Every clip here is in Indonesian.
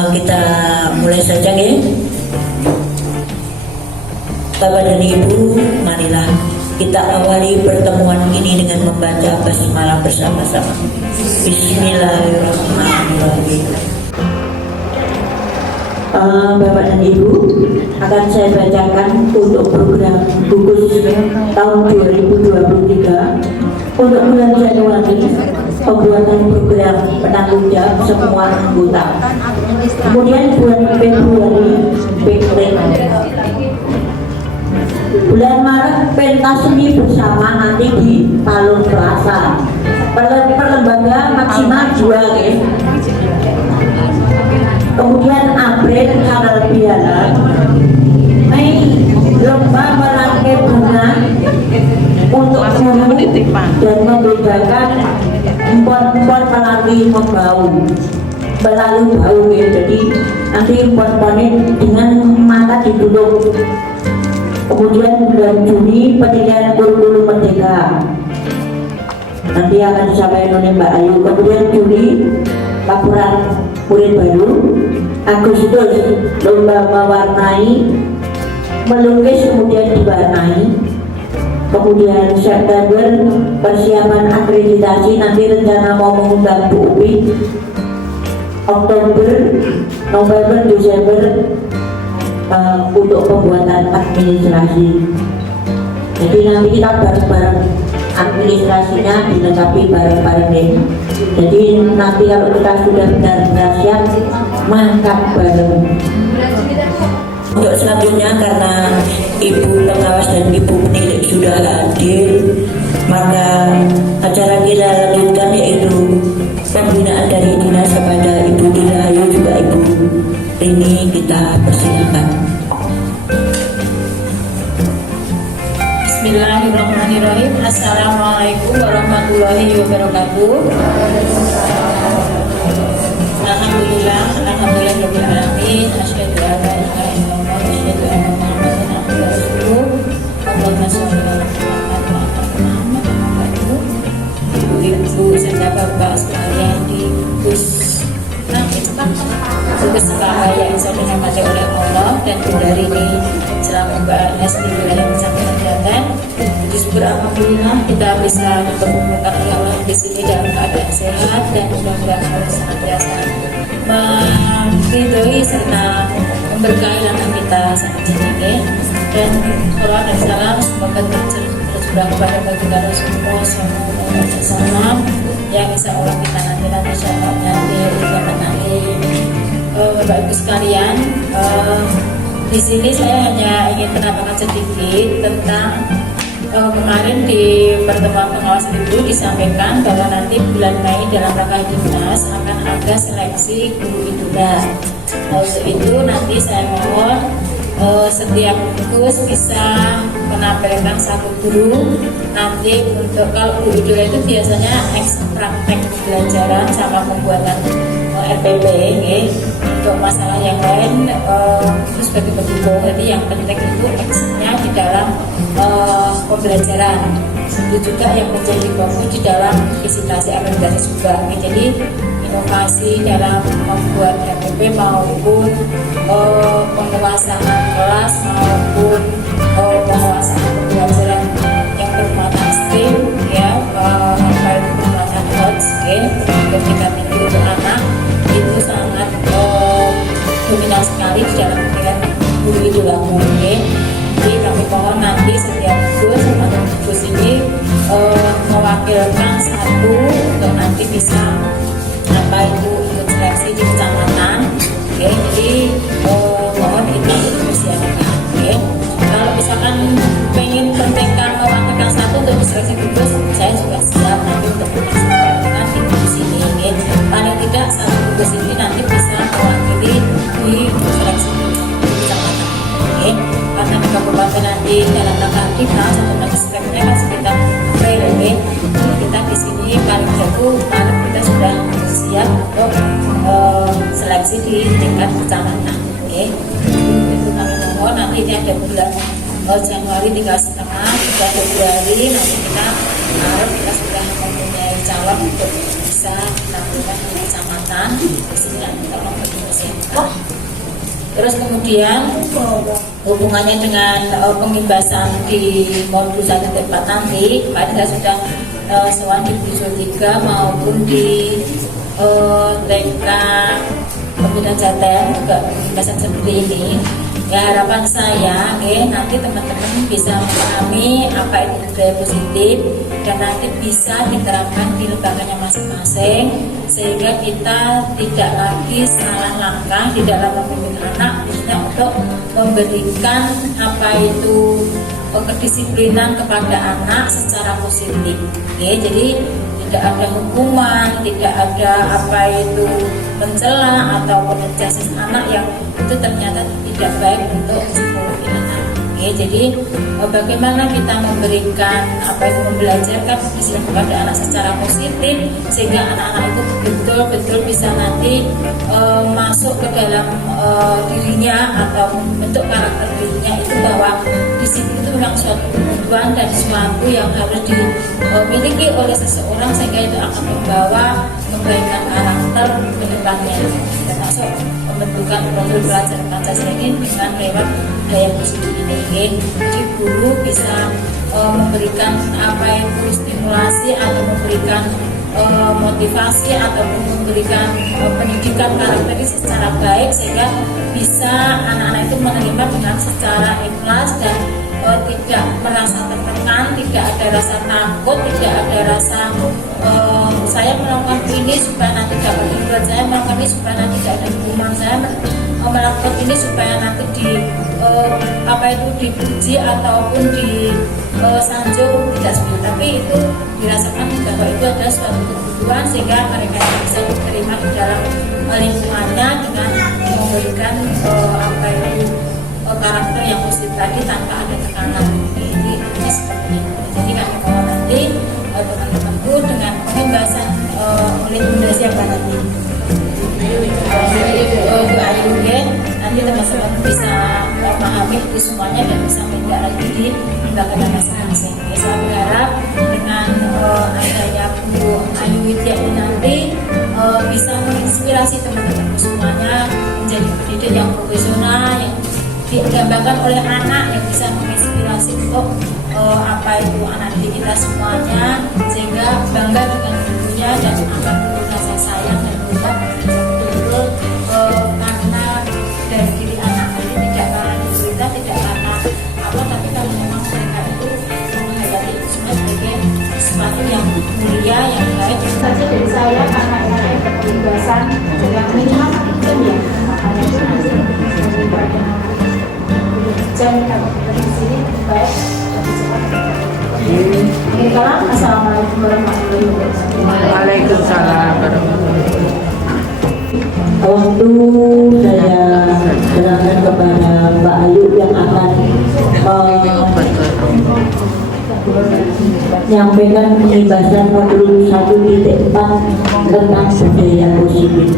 Kita mulai saja ya. Bapak dan Ibu, marilah kita awali pertemuan ini dengan membaca basmalah bersama-sama. Bismillahirrahmanirrahim. Bapak dan Ibu, akan saya bacakan untuk program gugus tahun 2023 untuk bulan Januari, pembuatan program penanggung jawab semua anggota. Kemudian bulan Februari, Beklen. Bulan Maret, pentas seni bersama nanti di Palung Plaza. Perlembaga maksimal 2 ya. Kemudian April, halal bihalal. Mei, lomba merangkai bunga untuk guru dan membedakan empon-empon melalui melalui bau ya. Jadi nanti empon-emponnya dengan mata diduduk. Kemudian bulan Juni penilaian kurikulum merdeka nanti akan disampaikan oleh Mbak Ayu. Kemudian Juli laporan murid baru. Agustus lomba mewarnai, melukis kemudian diwarnai. Kemudian September persiapan akreditasi, nanti rencana mau mengundang Bu Upi. Oktober, November, Desember untuk pembuatan administrasi. Jadi nanti kita bareng-bareng administrasinya dilengkapi bareng-bareng ya. Jadi nanti kalau kita sudah benar-benar siap, mangkat bareng. Untuk selanjutnya, karena Ibu pengawas dan Ibu penilik sudah hadir, maka acara kita lanjutkan yaitu pembinaan dari dinas kepada Ibu Dirayu juga Ibu Rini, kita persilakan. Bismillahirrahmanirrahim. Assalamualaikum warahmatullahi wabarakatuh. Alhamdulillahirabbil alamin. Asyhadu an la ilaha illallah wa asyhadu anna Muhammadan abduhu wa rasuluh. Allahumma shalli ala Muhammad. Ibu-ibu serta bapak sekalian di tugas sekolah yang saya dirahmati oleh Allah dan dari ini selama berada di wilayah sampai mendatang. Syukur alhamdulillah kita bisa berkumpulkan Allah di sini dalam keadaan sehat dan mudah-mudahan Allah senantiasa meridhoi serta memberkahi langkah kita saat ini. Dan salawat dan salam semoga tercurah kepada baginda Rasulullah SAW yang insya Allah kita nanti insyaallah nanti Bapak Ibu sekalian, di sini saya hanya ingin menambahkan sedikit tentang kemarin di pertemuan pengawas Ibu disampaikan bahwa nanti bulan Mei dalam rangka dinas akan ada seleksi guru idola. Untuk itu nanti saya mohon setiap gugus bisa menampilkan satu guru. Nanti untuk kalau guru idola itu biasanya praktek pembelajaran sama pembuatan RPP ya. Untuk masalah yang lain itu sebagai pendukung. Jadi yang penting itu actionnya di dalam pembelajaran. Itu juga yang menjadi fokus di dalam visitasi akreditasi juga. Jadi inovasi dalam membuat RPP maupun penguasaan kelas maupun penguasaan pembelajaran yang bermuatan STEM ya, baik bermuatan HOTS ya, ketika tinggi untuk anak itu sangat dominan sekali di dalam pemilihan guru itu lakukan. Jadi kami mohon nanti setiap gugus atau gugus ini mewakilkan satu untuk nanti bisa apa itu ikut seleksi di kecamatan. Oke, jadi mohon itu dipersiapkan. Oke, kalau misalkan pengen pentingkan mewakilkan satu untuk seleksi gugus, saya juga siap nanti untuk disampaikan di sini. Oke, paling tidak satu gugus ini nanti bisa mewakili di seleksi kecamatan. Oke, karena di kabupaten nanti dalam rangka kita satu magistriknya kan sekitar PLB, kita di sini paling jauh Maret kita sudah siap untuk seleksi di tingkat kecamatan. Oke, itu kami mohon nanti ini ada bulan Januari 3,5, bulan Februari nanti kita Maret kita sudah mempunyai calon untuk bisa melakukan kecamatan di sini tolong dipersiapkan. Terus kemudian hubungannya dengan pengimbasan di modul 1.4 nanti, kemarin saya sudah soal di Bisul 3 maupun di TK Pembinaan Jaten juga pembahasan seperti ini. Ya, harapan saya nanti teman-teman bisa memahami apa itu budaya positif dan nanti bisa diterapkan di lembaganya masing-masing sehingga kita tidak lagi salah langkah di dalam membimbing anak, khususnya untuk memberikan apa itu kedisiplinan kepada anak secara positif. Jadi tidak ada hukuman, tidak ada apa itu mencela ataupun menjudge anak yang itu ternyata tidak baik untuk psikologi anak. Jadi bagaimana kita memberikan apa itu membelajarkan disiplin kepada anak secara positif sehingga anak-anak itu betul-betul bisa nanti masuk ke dalam dirinya atau membentuk karakter dirinya itu bahwa disiplin itu memang suatu kebutuhan dan sesuatu yang harus dimiliki oleh seseorang sehingga itu akan membawa kebaikan karakter ke depannya, termasuk pembentukan profil pelajar Pancasila ini dengan lewat budaya positif ini. Jadi guru bisa memberikan apa itu stimulasi atau memberikan motivasi ataupun memberikan pendidikan karakteris secara baik sehingga bisa anak-anak itu menerima dengan secara ikhlas dan tidak merasa tertekan, tidak ada rasa takut, tidak ada rasa saya melakukan ini supaya nanti dapat imbalan, saya melakukan ini supaya nanti tidak ada hukuman, saya melakukan ini supaya nanti apa itu dipuji ataupun disanjung, tidak seperti itu. Tapi itu dirasakan bahwa itu adalah suatu kebutuhan sehingga mereka bisa diterima di dalam lingkungannya dengan memberikan apa itu karakter yang positif tadi tanpa ada tekanan. Ini seperti itu. Jadi kami mau nanti teman-temanku dengan pembahasan oleh Bunda siapa nanti Ayu nanti teman-teman bisa memahami itu semuanya dan bisa menindaklanjuti lembaga masing-masing. Saya berharap dengan adanya Bu Ayu Widya ini nanti bisa menginspirasi teman-teman semuanya menjadi pendidik yang profesional yang digambarkan oleh anak yang bisa menginspirasi untuk apa itu anak didik kita semuanya sehingga bangga dengan ibunya dan akan turun rasa sayang dan berubah betul-betul karena dari diri anak ini tidak karena kita tidak karena apa tapi kalau memang mereka itu menghayati itu semua sebagai sesuatu yang mulia yang baik saja dari saya karena saya kebebasan yang minimal jam ya makanya itu nanti jam kalau kita di sini baik lebih cepat. Assalamualaikum warahmatullahi wabarakatuh. Waalaikumsalam warahmatullahi wabarakatuh. Waktu saya serahkan kepada Mbak Ayu yang akan menyampaikan pembahasan modul 1.4 tentang budaya positif.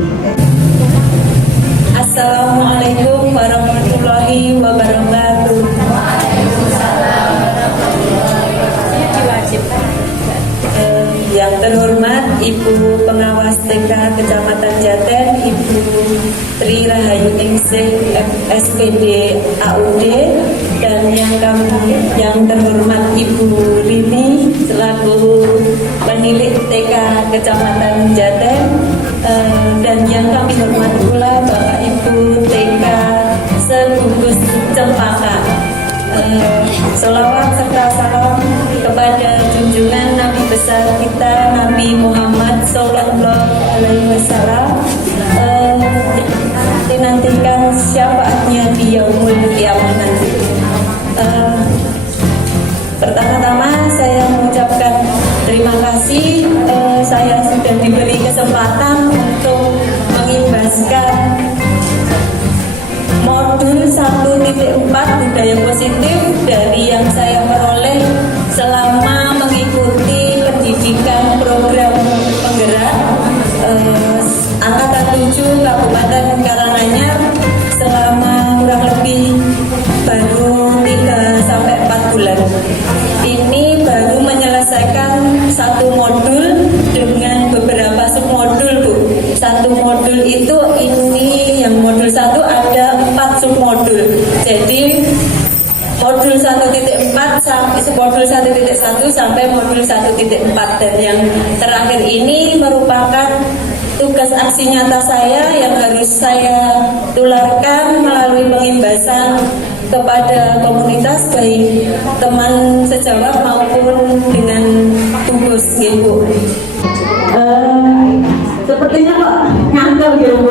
Assalamualaikum warahmatullahi wabarakatuh. Yang terhormat Ibu Pengawas TK Kecamatan Jaten, Ibu Tri Rahayu Ningsih SPD AUD, dan yang terhormat Ibu Rini selaku penilik TK Kecamatan Jaten, dan yang kami hormati pula Bapak Ibu TK Sebungkus Cempaka. Selawat serta salam kepada junjungan Nabi besar kita Nabi Muhammad Sallallahu Alaihi Wasallam. Dinantikan syafaatnya di yaumul kiamah nanti. Pertama-tama saya mengucapkan terima kasih saya sudah diberi kesempatan untuk mengimbaskan modul 1.4 budaya positif dari yang saya peroleh selama mengikuti pendidikan program penggerak Angkatan 7 Kabupaten Karanganyar selama kurang lebih baru 3-4 bulan. Ini baru menyelesaikan satu modul dengan beberapa submodul, Bu. modul 1.4 sampai modul 1.4, dan yang terakhir ini merupakan tugas aksi nyata saya yang harus saya tularkan melalui pengimbasan kepada komunitas, baik teman sejawat maupun dengan tugas gitu. Sepertinya kok ngantel gitu Bu.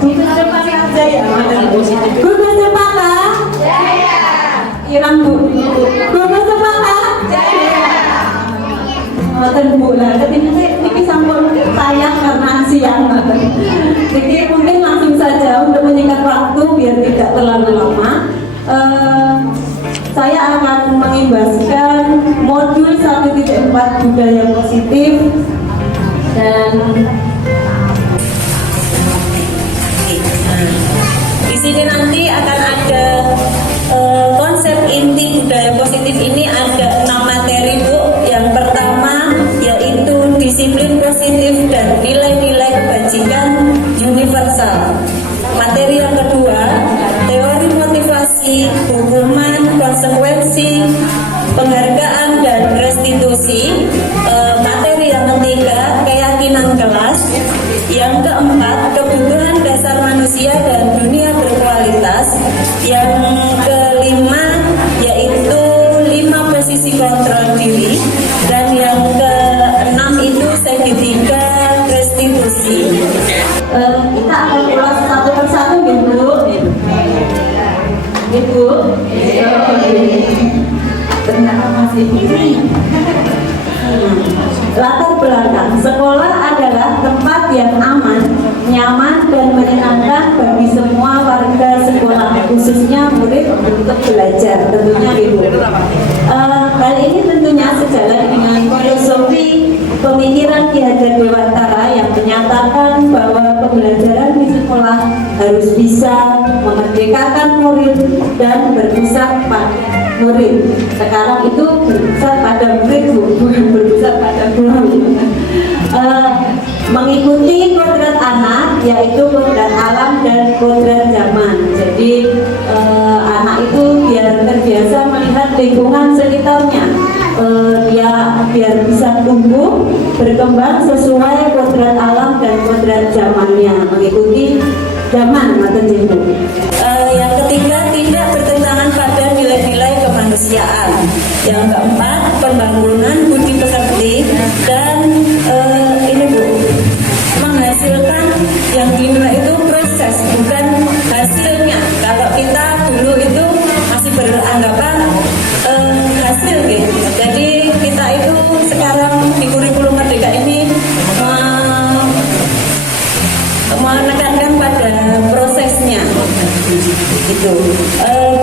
Gugus depan aja ya. Gugus depan lah. Irang Bu. Gugus depan lah. Ngoten Bu lah. Ketika ini sampun sayang karena siang. Jadi mungkin langsung saja untuk menyingkat waktu biar tidak terlalu lama. Saya akan mengimbaskan modul 1.4 budaya positif, dan di sini nanti akan ada konsep inti budaya positif ini ada 6 materi Bu. Yang pertama yaitu disiplin positif dan nilai-nilai kebajikan universal. Materi yang kedua, teori motivasi, hukuman, konsekuensi, penghargaan dan restitusi. Materi yang ketiga, keyakinan kelas. Yang keempat, kebutuhan dasar manusia dan dunia berkualitas. Yang kelima yaitu 5 posisi kontrol diri, dan yang keenam itu segitiga restitusi. Kita akan ulas satu persatu gitu. Gitu. Ternyata masih latar belakang sekolah adalah tempat yang aman, nyaman dan menyenangkan bagi semua warga sekolah, khususnya murid untuk belajar. Tentunya gitu. Hal ini tentunya sejalan dengan filosofi pemikiran Ki Hajar Dewantara yang menyatakan bahwa pembelajaran di sekolah harus bisa memerdekakan murid dan berpusat pada murid. Sekarang itu berpusat pada murid, bukan berpusat pada guru. Mengikuti kodrat anak, yaitu kodrat alam dan kodrat zaman. Jadi anak itu biar terbiasa melihat lingkungan sekitarnya, dia biar bisa tumbuh berkembang sesuai kodrat alam dan kodrat zamannya, mengikuti zaman. Yang ketiga, tidak bertentangan pada nilai-nilai kemanusiaan. Yang keempat, pembangunan budi pekerti, dan ini Bu, menghasilkan yang dinilai itu proses, bukan hasilnya. Kalau kita dulu itu masih beranggapan hasil gitu. Jadi kita itu sekarang di kurikulum Merdeka ini menekankan pada prosesnya. Gitu.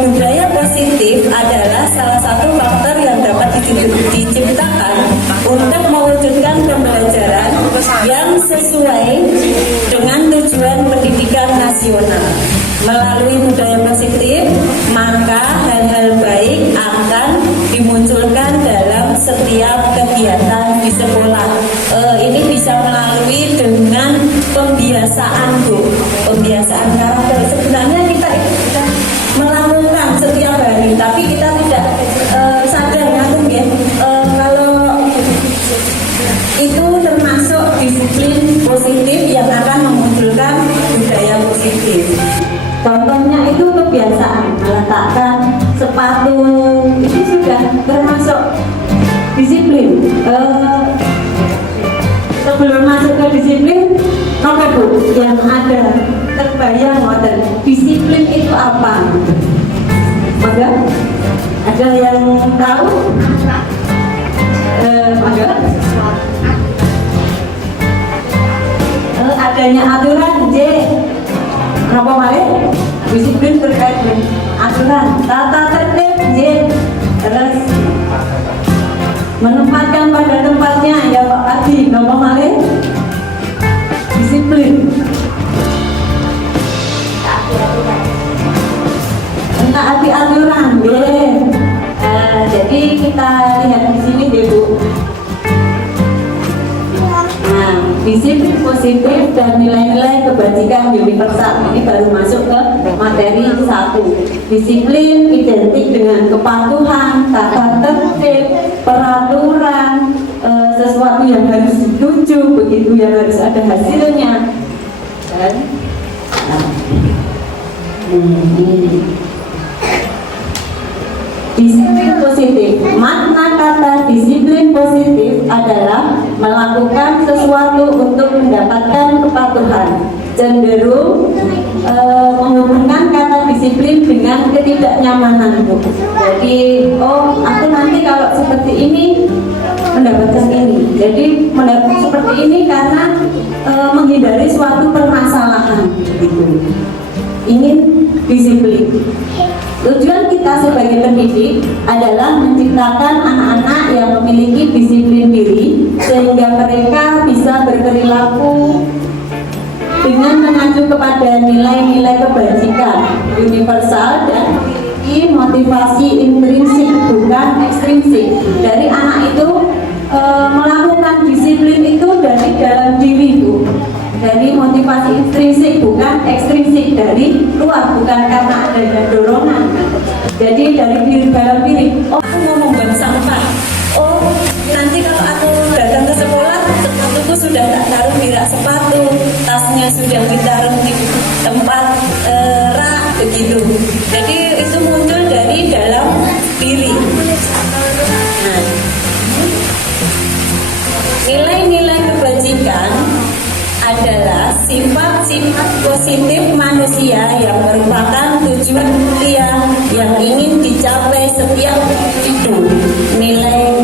Budaya positif adalah salah satu faktor yang dapat diciptakan untuk mewujudkan pembelajaran yang sesuai dengan tujuan pendidikan nasional. Melalui budaya positif, maka hal-hal baik akan dimunculkan dalam setiap kegiatan di sekolah. Ini bisa melalui dengan pembiasaan Bu, pembiasaan karakter. Sebenarnya kita melakukan setiap hari, tapi kita tidak sadar ngatung ya. Kalau itu termasuk disiplin positif yang akan memunculkan budaya positif. Contohnya itu kebiasaan meletakkan sepatu, itu sudah termasuk disiplin. Sebelum masuk ke disiplin, apa Bu yang ada terbayang model disiplin itu apa? Ada yang tahu? Adanya aturan J. Kenapa malah disiplin terkait dengan aturan, tata tertib J. Terus menempatkan pada tempatnya ya Pak Adi. Kenapa malah disiplin. Mentaati aturan, jadi kita lihat di sini deh Bu. Nah, di sini disiplin positif dan nilai-nilai kebajikan universal. Ini baru masuk ke materi 1. Disiplin identik dengan kepatuhan, tata tertib, peraturan, sesuatu yang harus dituju, begitu yang harus ada hasilnya. Dan ini disiplin positif. Makna kata disiplin positif adalah melakukan sesuatu untuk mendapatkan kepatuhan. Cenderung menghubungkan kata disiplin dengan ketidaknyamanan, Bu. Jadi, oh, aku nanti kalau seperti ini mendapatkan ini. Jadi mendapat seperti ini karena menghindari suatu permasalahan, gitu. Ingin disiplin. Tujuan kita sebagai pendidik adalah menciptakan anak-anak yang memiliki disiplin diri sehingga mereka bisa berperilaku dengan mengacu kepada nilai-nilai kebajikan universal dan memiliki motivasi intrinsik bukan ekstrinsik. Dari anak itu melakukan disiplin itu dari dalam diri, Bu. Dari motivasi intrinsik bukan ekstrinsik, dari luar, bukan karena ada dorongan. Jadi dari diri, dalam diri. Oh, Aku mau membuang sampah. Oh, nanti kalau aku datang ke sekolah, sepatuku sudah tak taruh di rak sepatu, tasnya sudah ditaruh di tempat rak, begitu. Jadi itu muncul dari dalam diri. Nah, nilai-nilai kebajikan adalah sifat-sifat positif manusia yang merupakan tujuan mulia yang ingin dicapai setiap hidup. Nilai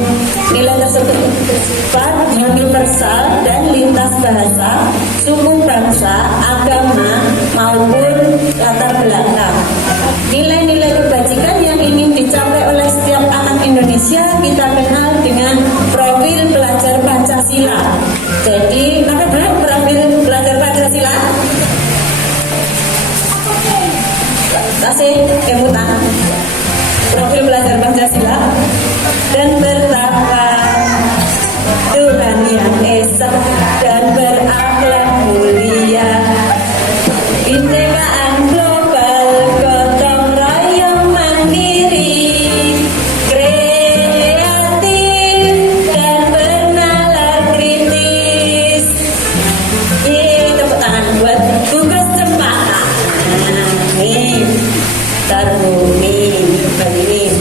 tersebut bersifat universal dan lintas bahasa, suku bangsa, agama maupun latar belakang. Nilai-nilai kebajikan yang ingin dicapai oleh setiap anak Indonesia kita kenal dengan profil pelajar Pancasila. Jadi, apa benar profil pelajar Pancasila? Kasih kemutan. Profil pelajar Pancasila dan bertakwa Tuhan yang esa dan berakhlak mulia. Bintekaan global, gotong royong mandiri, kreatif dan bernalar kritis. Tepuk tangan buat tugas cempaka. Nih, taruh nih, ini.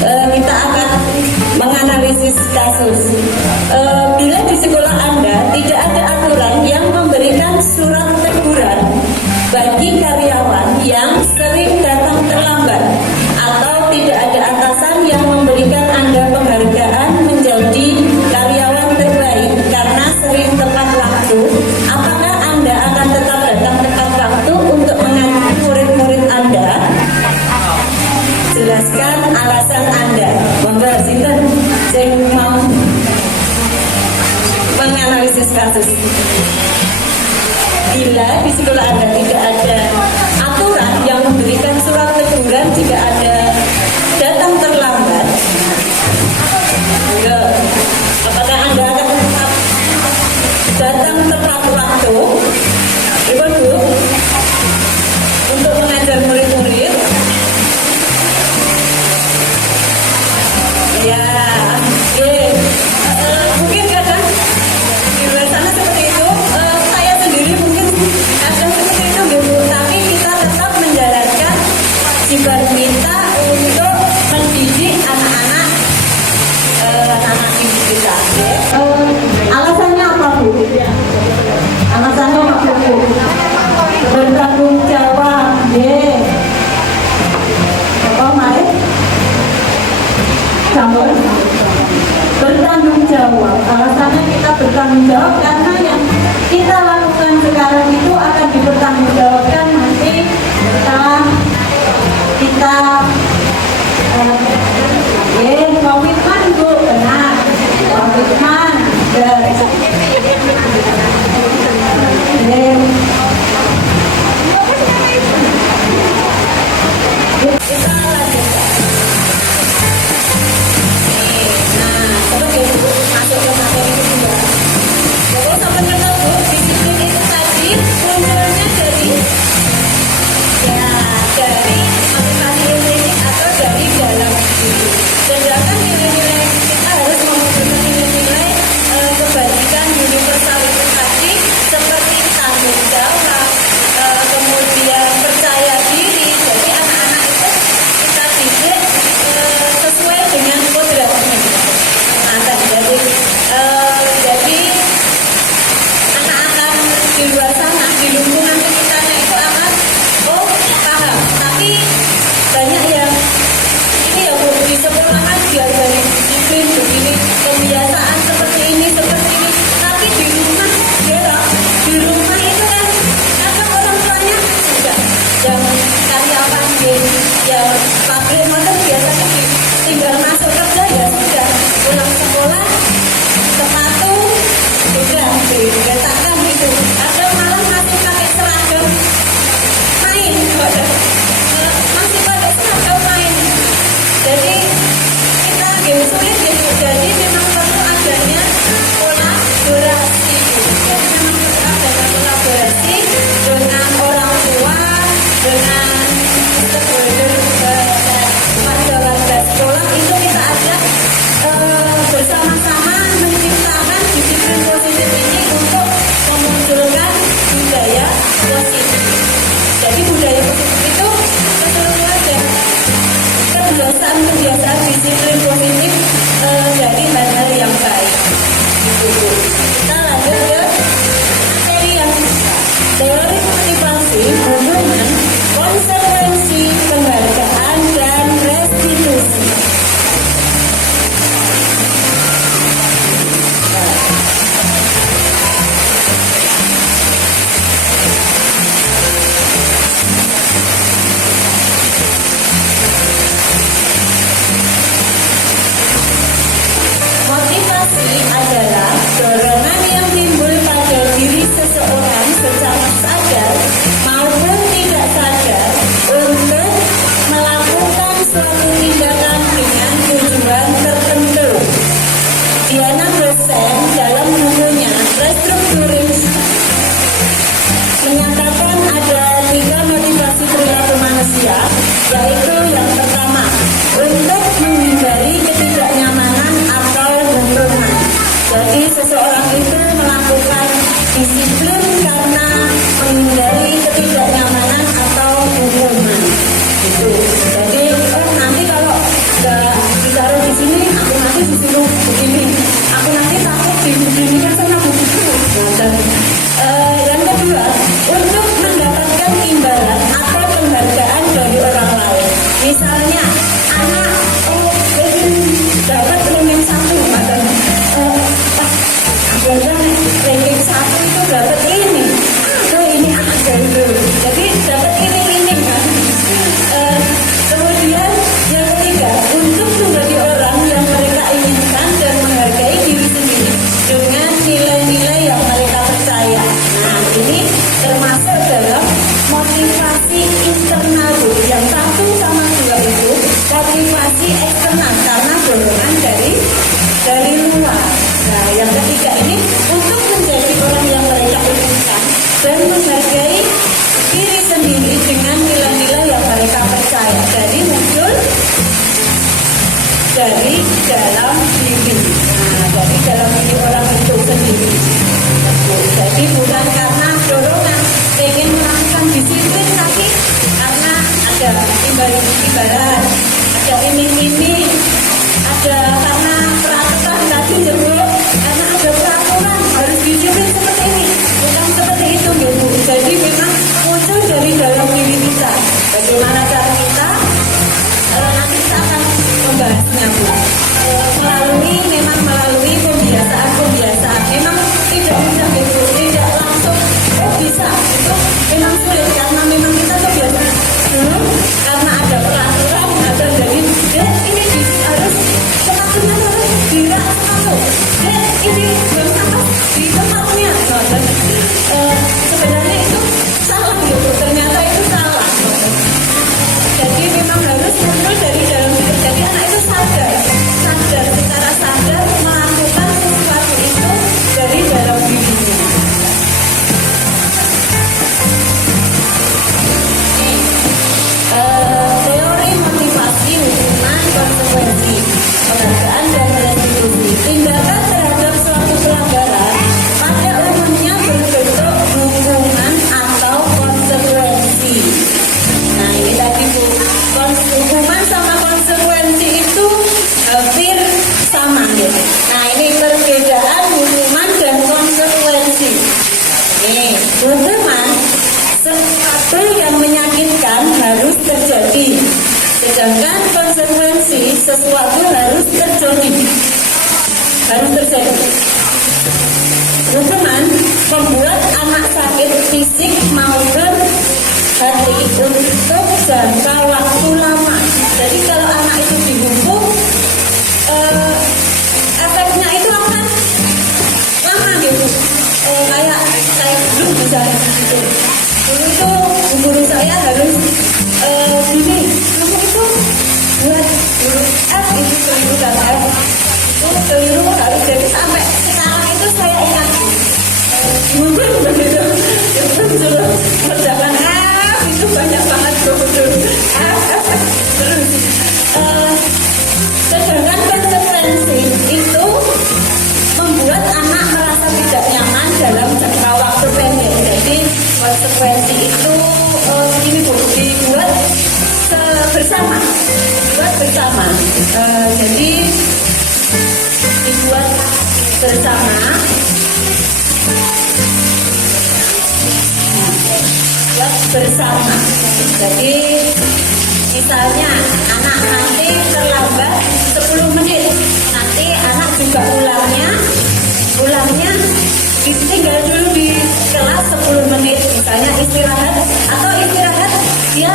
Kita akan menganalisis kasus. Bila di sekolah Anda tidak ada aturan yang memberikan surat teguran bagi karyawan yang sering datang terlambat, atau tidak ada atasan yang memberikan Anda penghargaan menjadi karyawan terbaik karena sering tepat waktu, apakah Anda akan tetap datang tepat waktu untuk mengajar murid-murid Anda? Jelaskan alasan Anda. Monggo sinten sing mau menganalisis kasus. Bila di sekolah Anda tidak ada aturan yang memberikan surat teguran jika ada datang terlambat, apakah Anda akan tetap datang tepat waktu, Ibu, untuk mengajar murid-murid? Ya, mungkin kadang di luar sana seperti itu. Saya sendiri mungkin kadang seperti itu, Bu. Tapi kita tetap menjalankan kewajiban kita untuk mendidik anak-anak didik kita. alasannya apa, Bu? Alasannya apa, Bu? Bertanggung jawab, apa, Mari? Campur. Bertanggung jawab. Alasannya kita bertanggung jawab karena yang kita lakukan sekarang itu akan dipertanggungjawabkan nanti setelah kita komitmen, Bu, benar. Komitmen. Kita lanjutkan. Nah, coba masuk ke materi kedua. Kalau sampai kenal, Bu, disiplin positif dari hal-hal yang baik. Gitu, Bu. Kita lanjut ke materi yang kedua. Teori motivasi, hubungan, konsekuensi, penghargaan, dan restitusi. Motivasi adalah dorongan yang timbul pada diri seseorang secara sadar maupun tidak sadar untuk melakukan suatu tindakan dengan tujuan tertentu. Diana Rosen dalam bukunya Restructuring menyatakan ada 3 motivasi perilaku manusia, yaitu yang pertama, untuk menghindari ketidaknyamanan atau hukuman. Jadi seseorang itu melakukan disiplin karena menghindari ketidaknyamanan atau hukuman. Gitu. Jadi nanti kalau nggak ditaruh di sini, aku nanti disuruh begini. Aku nanti takut begini kan sama begitu. Dan yang kedua, untuk mendapatkan imbalan atau penghargaan dari orang lain. Misalnya, anak dapat ranking 1, misalnya, ranking 1 itu dapat ini. Ini ada itu. Jadi dapat ini kan. Kemudian yang ketiga, untuk menjadi orang yang mereka inginkan dan menghargai diri sendiri dengan nilai-nilai yang mereka percaya. Nah, ini termasuk dalam motivasi internal. Yang 1 sama 2 itu motivasi eksternal karena dorongan dari luar. Nah, yang ketiga ini untuk menjadi orang yang mereka inginkan dan menghargai diri sendiri dengan nilai-nilai yang mereka percaya. Jadi muncul dari dalam diri. Nah, dari dalam diri orang itu sendiri. Jadi bukan karena dorongan ingin melakukan disiplin, tapi karena ada imbalan, ada iming-iming, ada karena peraturan tadi jebol, karena ada peraturan harus disiplin seperti ini, bukan seperti itu gitu. Jadi memang muncul dari dalam diri kita. Bagaimana cara kita? Nanti kita akan membahasnya, Bu. Melalui pembiasaan. Memang tidak mudah gitu, tidak langsung bisa. Itu memang sulit karena memang kita terbiasa dulu karena ada peraturan, ada dari ini harus sepatunya harus dirak sepatu. Ini harus apa di tempatnya. Sebenarnya itu salah gitu. Ternyata itu salah. Jadi memang harus muncul dari dalam diri. Jadi anak itu sadar secara sadar melakukan sesuatu itu dari dalam dirinya. Teori motivasi, hubungan, konsekuensi, penghargaan dan restitusi. Tindakan terhadap suatu pelanggaran pada umumnya berbentuk hukuman atau konsekuensi. Nah, ini tadi Bu, hukuman sama konsekuensi itu hampir sama gitu. Nah, ini perbedaan hukuman dan konsekuensi. Nih, hukuman sesuatu yang menyakitkan harus terjadi, sedangkan konsekuensi sesuatu harus terjadi. Hukuman membuat anak sakit fisik maupun hati untuk jangka waktu lama. Jadi kalau anak itu dihukum, efeknya itu akan lama gitu. Kayak dulu misalnya gitu. Dulu itu guru saya harus gini, kamu itu buat huruf F itu keliru dan F itu keliru harus jadi sampai sekarang itu saya ingat mungkin begitu itu suruh kerjakan F itu banyak banget betul F terus sedangkan konsekuensi itu membuat anak merasa tidak nyaman dalam jangka waktu pendek. Jadi konsekuensi itu ini Bu, dibuat bersama. Jadi dibuat bersama, buat bersama. Jadi misalnya anak nanti terlambat 10 menit, nanti anak juga ulangnya tinggal dulu di kelas 10 menit, misalnya istirahat dia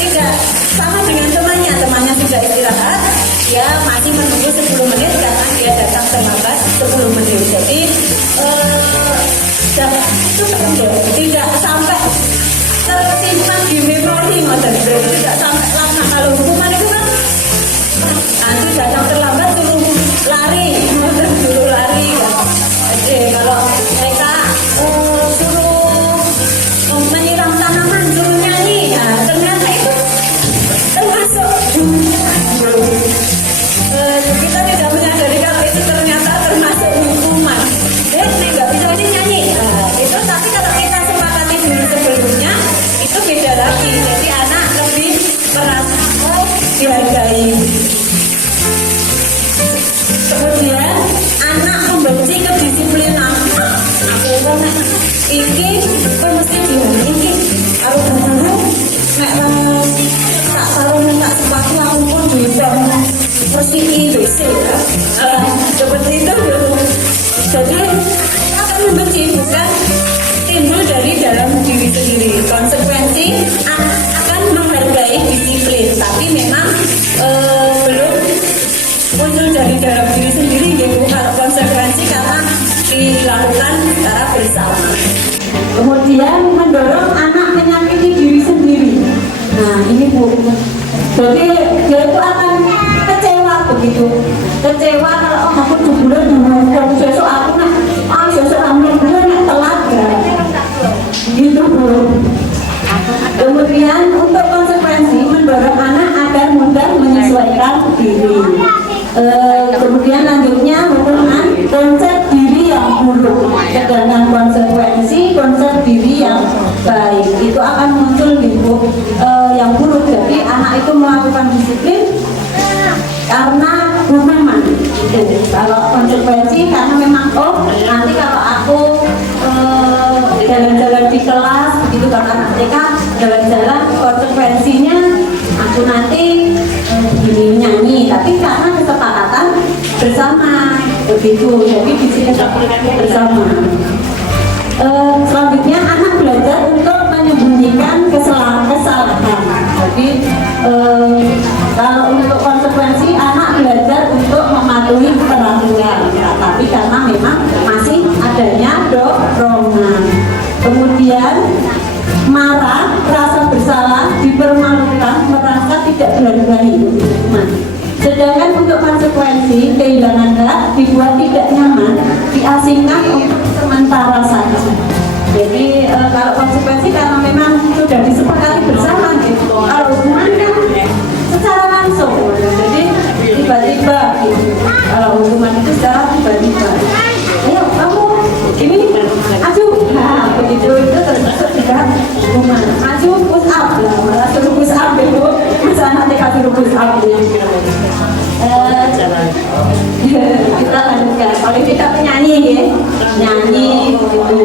tidak sama dengan temannya sudah istirahat, dia masih menunggu 10 menit karena dia datang terlambat 10 menit. Jadi itu tidak sampai tersimpan di memori, tidak sampai lama. Kalau hukuman itu kan nanti datang terlambat suruh lari kan. Jadi kalau mereka suruh menyiram tanaman, suruh nyanyi, ya ternyata itu termasuk kita tidak menyadari kalau itu ternyata termasuk hukuman. Jadi nggak bisa ini nyanyi, itu. Tapi kalau kita sepakati dulu sebelumnya, itu beda lagi. Jadi anak lebih merasa dihargai. Kemudian anak membenci kedisiplinan. Aku nek iki mesti iki karo baru nek tak taruh tak sepatu aku pun bisa bersih WC ya. Seperti itu. Jadi akan membenci, bukan timbul dari dalam diri sendiri. Konsekuensi akan menghargai disiplin, tapi memang belum muncul dari dalam diri sendiri, yaitu kalau konsekuensi karena dilakukan secara bersama. Kemudian mendorong anak menyakiti diri sendiri. Nah ini Bu, jadi dia itu akan kecewa begitu, kecewa kalau aku 7 bulan dan besok aku besok 6 bulan telat ya, gitu Bu. Kemudian untuk konsekuensi mendorong anak agar mudah menyesuaikan diri. Kemudian lanjutnya hukuman konsep diri yang buruk, sedangkan konsekuensi konsep diri yang baik itu akan muncul di yang buruk. Jadi anak itu melakukan disiplin karena hukuman itu. Kalau konsekuensi karena memang nanti kalau aku jalan-jalan di kelas begitu, kalau anak TK jalan-jalan konsekuensinya aku nanti nyanyi, tapi karena kesepakatan bersama begitu. Jadi di sini bersama. Selanjutnya anak belajar untuk menyembunyikan kesalahan. Jadi kalau untuk konsekuensi anak belajar untuk mematuhi peraturan, tapi karena memang masih adanya dorongan. Kemudian marah, rasa bersalah, dipermalukan, merasa tidak dihargai. Nah, sedangkan untuk konsekuensi kehilangan hak, dibuat tidak nyaman, diasingkan untuk sementara saja. Jadi kalau konsekuensi karena memang sudah disepakati bersama gitu. Kalau hukuman kan secara langsung, jadi tiba-tiba gitu. Kalau hukuman itu secara tiba-tiba. Ayo kamu ini maju, nah begitu itu termasuk juga hukuman. Maju push up, malah suruh push up itu, masa nanti kasih push up kita lanjutkan. Kalau kita penyanyi ya, nyanyi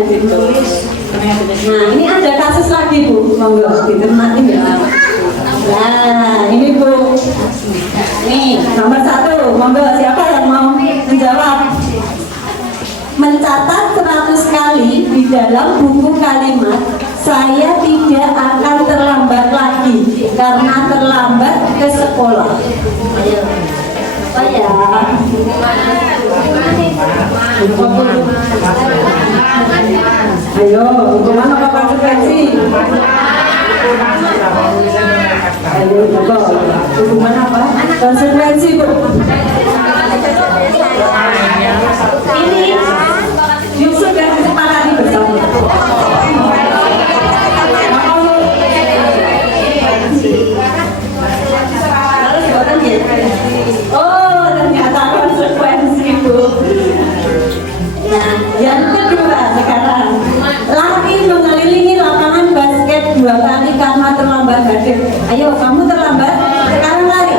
gitu. Nah ini ada kasus lagi Bu, monggo dicermatin ya. Nah ini Bu, nih nomor 1, monggo siapa yang mau menjawab? Mencatat 100 kali di dalam buku kalimat saya tidak akan terlambat lagi karena terlambat ke sekolah. Ayo, ayo, hukuman apa konsekuensi? Ayo, coba hukuman apa? Konsekuensi Bu. Ini Yusuf yang disepakati bersama. Oh, ternyata konsekuensi Bu. Nah, yang kedua sekarang, lari mengelilingi lapangan basket 2 kali karena terlambat hadir. Ayo, kamu terlambat, sekarang lari.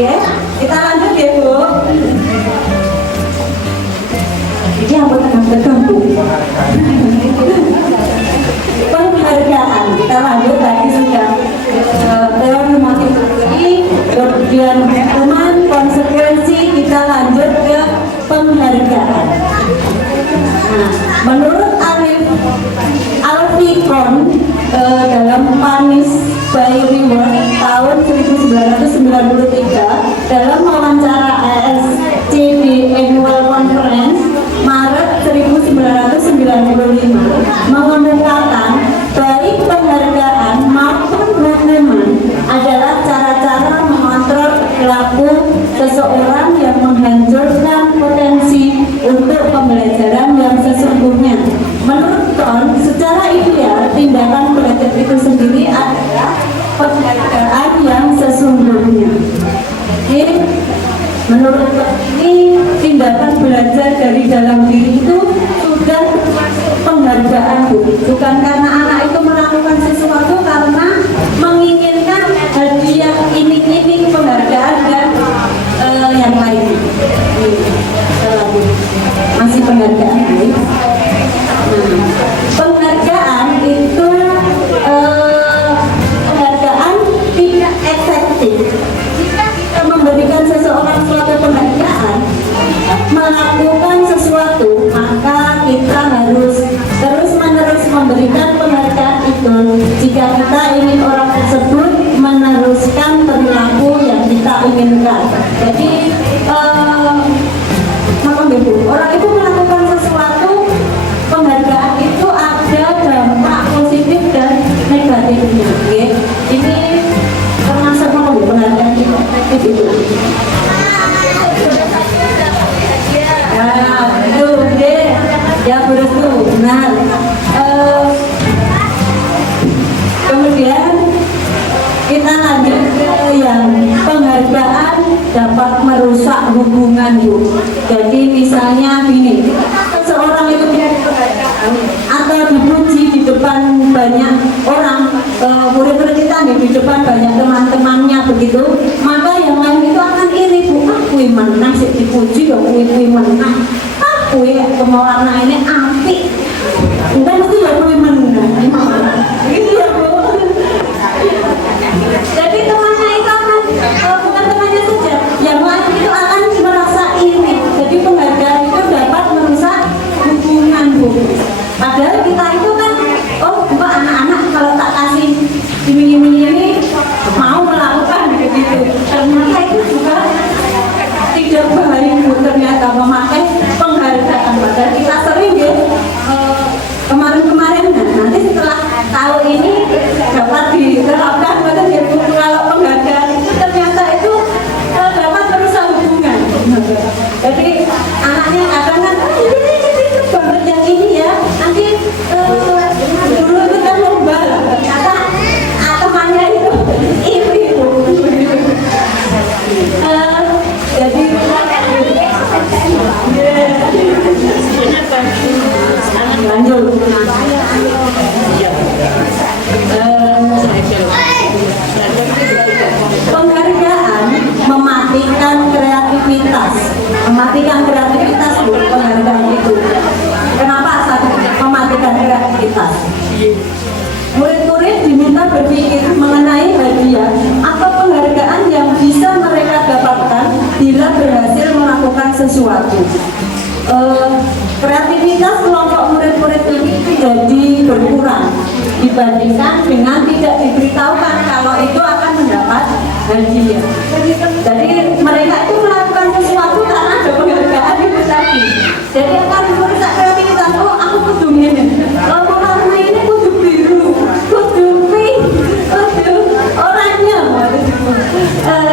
Oke, kita lanjut ya Bu. Ini ampun tegang Bu. Penghargaan, kita lanjut tadi sudah teori motivasi, kemudian hukuman, konsekuensi, kita lanjut ke penghargaan. Nah, menurut Alficon dalam Punish by Reward tahun 1993 dalam wawancara ASCD Annual Conference Maret 1995 mengemukakan baik penghargaan maupun hukuman adalah cara-cara mengontrol perilaku seseorang yang menghancurkan potensi untuk pembelajaran yang sesungguhnya. Menurut Ton, secara ideal tindakan belajar itu sendiri adalah penghargaan yang sesungguhnya. Jadi, menurut Ton ini tindakan belajar dari dalam diri itu sudah penghargaan, Bu. Bukan karena anak itu melakukan sesuatu karena menginginkan hadiah ini penghargaan dan yang lain. Masih penghargaan. Penghargaan itu penghargaan tidak efektif. Jika kita memberikan seseorang suatu penghargaan, melakukan sesuatu, maka kita harus terus-menerus memberikan penghargaan itu jika kita ingin orang tersebut meneruskan perilaku yang kita inginkan. Jadi orang itu melakukan sesuatu, penghargaan itu ada dampak positif dan negatifnya. Okay? Ini termasuk penghargaan itu efektif itu. Ya, itu deh. Ya betul, benar. Kemudian kita lanjut ke yang penghargaan dapat merusak hubungan, Bu. Jadi misalnya gini, seseorang itu penghargaan atau dipuji di depan banyak orang, murid-murid kita nih, di depan banyak teman-temannya begitu, maka yang lain itu akan iri, Bu. Aku menang sih dipuji, aku menang. Aku pemewarna ini apik. Bukan itu ya aku menang. Gitu ya, Bu. Jadi temannya itu akan bukan temannya saja, yang lain itu akan merasa ini. Jadi penghargaan itu dapat merusak hubungan, Bu. Padahal kita itu kan, oh mbak anak-anak kalau tak kasih iming-iming ini mau melakukan begitu. Ternyata itu juga tidak baik, Bu. Ternyata memakai penghargaan. Padahal kita sering ya kemarin-kemarin, nanti setelah tahu ini dapat diterapkan pada dia, Bu. Kalau penghargaan itu ternyata itu dapat merusak hubungan. Jadi anaknya kadang-kadang ini banget yang ini ya, nanti dulu itu kan lomba lah, ternyata temannya itu ini, Bu. Jadi lanjut. Penghargaan mematikan kreativitas, Bu, penghargaan itu. Kenapa mematikan kreativitas? Murid-murid diminta berpikir mengenai hadiah atau penghargaan yang bisa mereka dapatkan bila berhasil melakukan sesuatu. Kreativitas kelompok murid-murid ini jadi berkurang dibandingkan dengan tidak diberitahukan kalau itu akan mendapat hadiah. Jadi mereka itu melakukan sesuatu karena ada penghargaan itu tadi. Jadi akan merusak kreativitas. Oh, aku kudu ini, warna ini kudu biru, kudu pink, kudu oranye.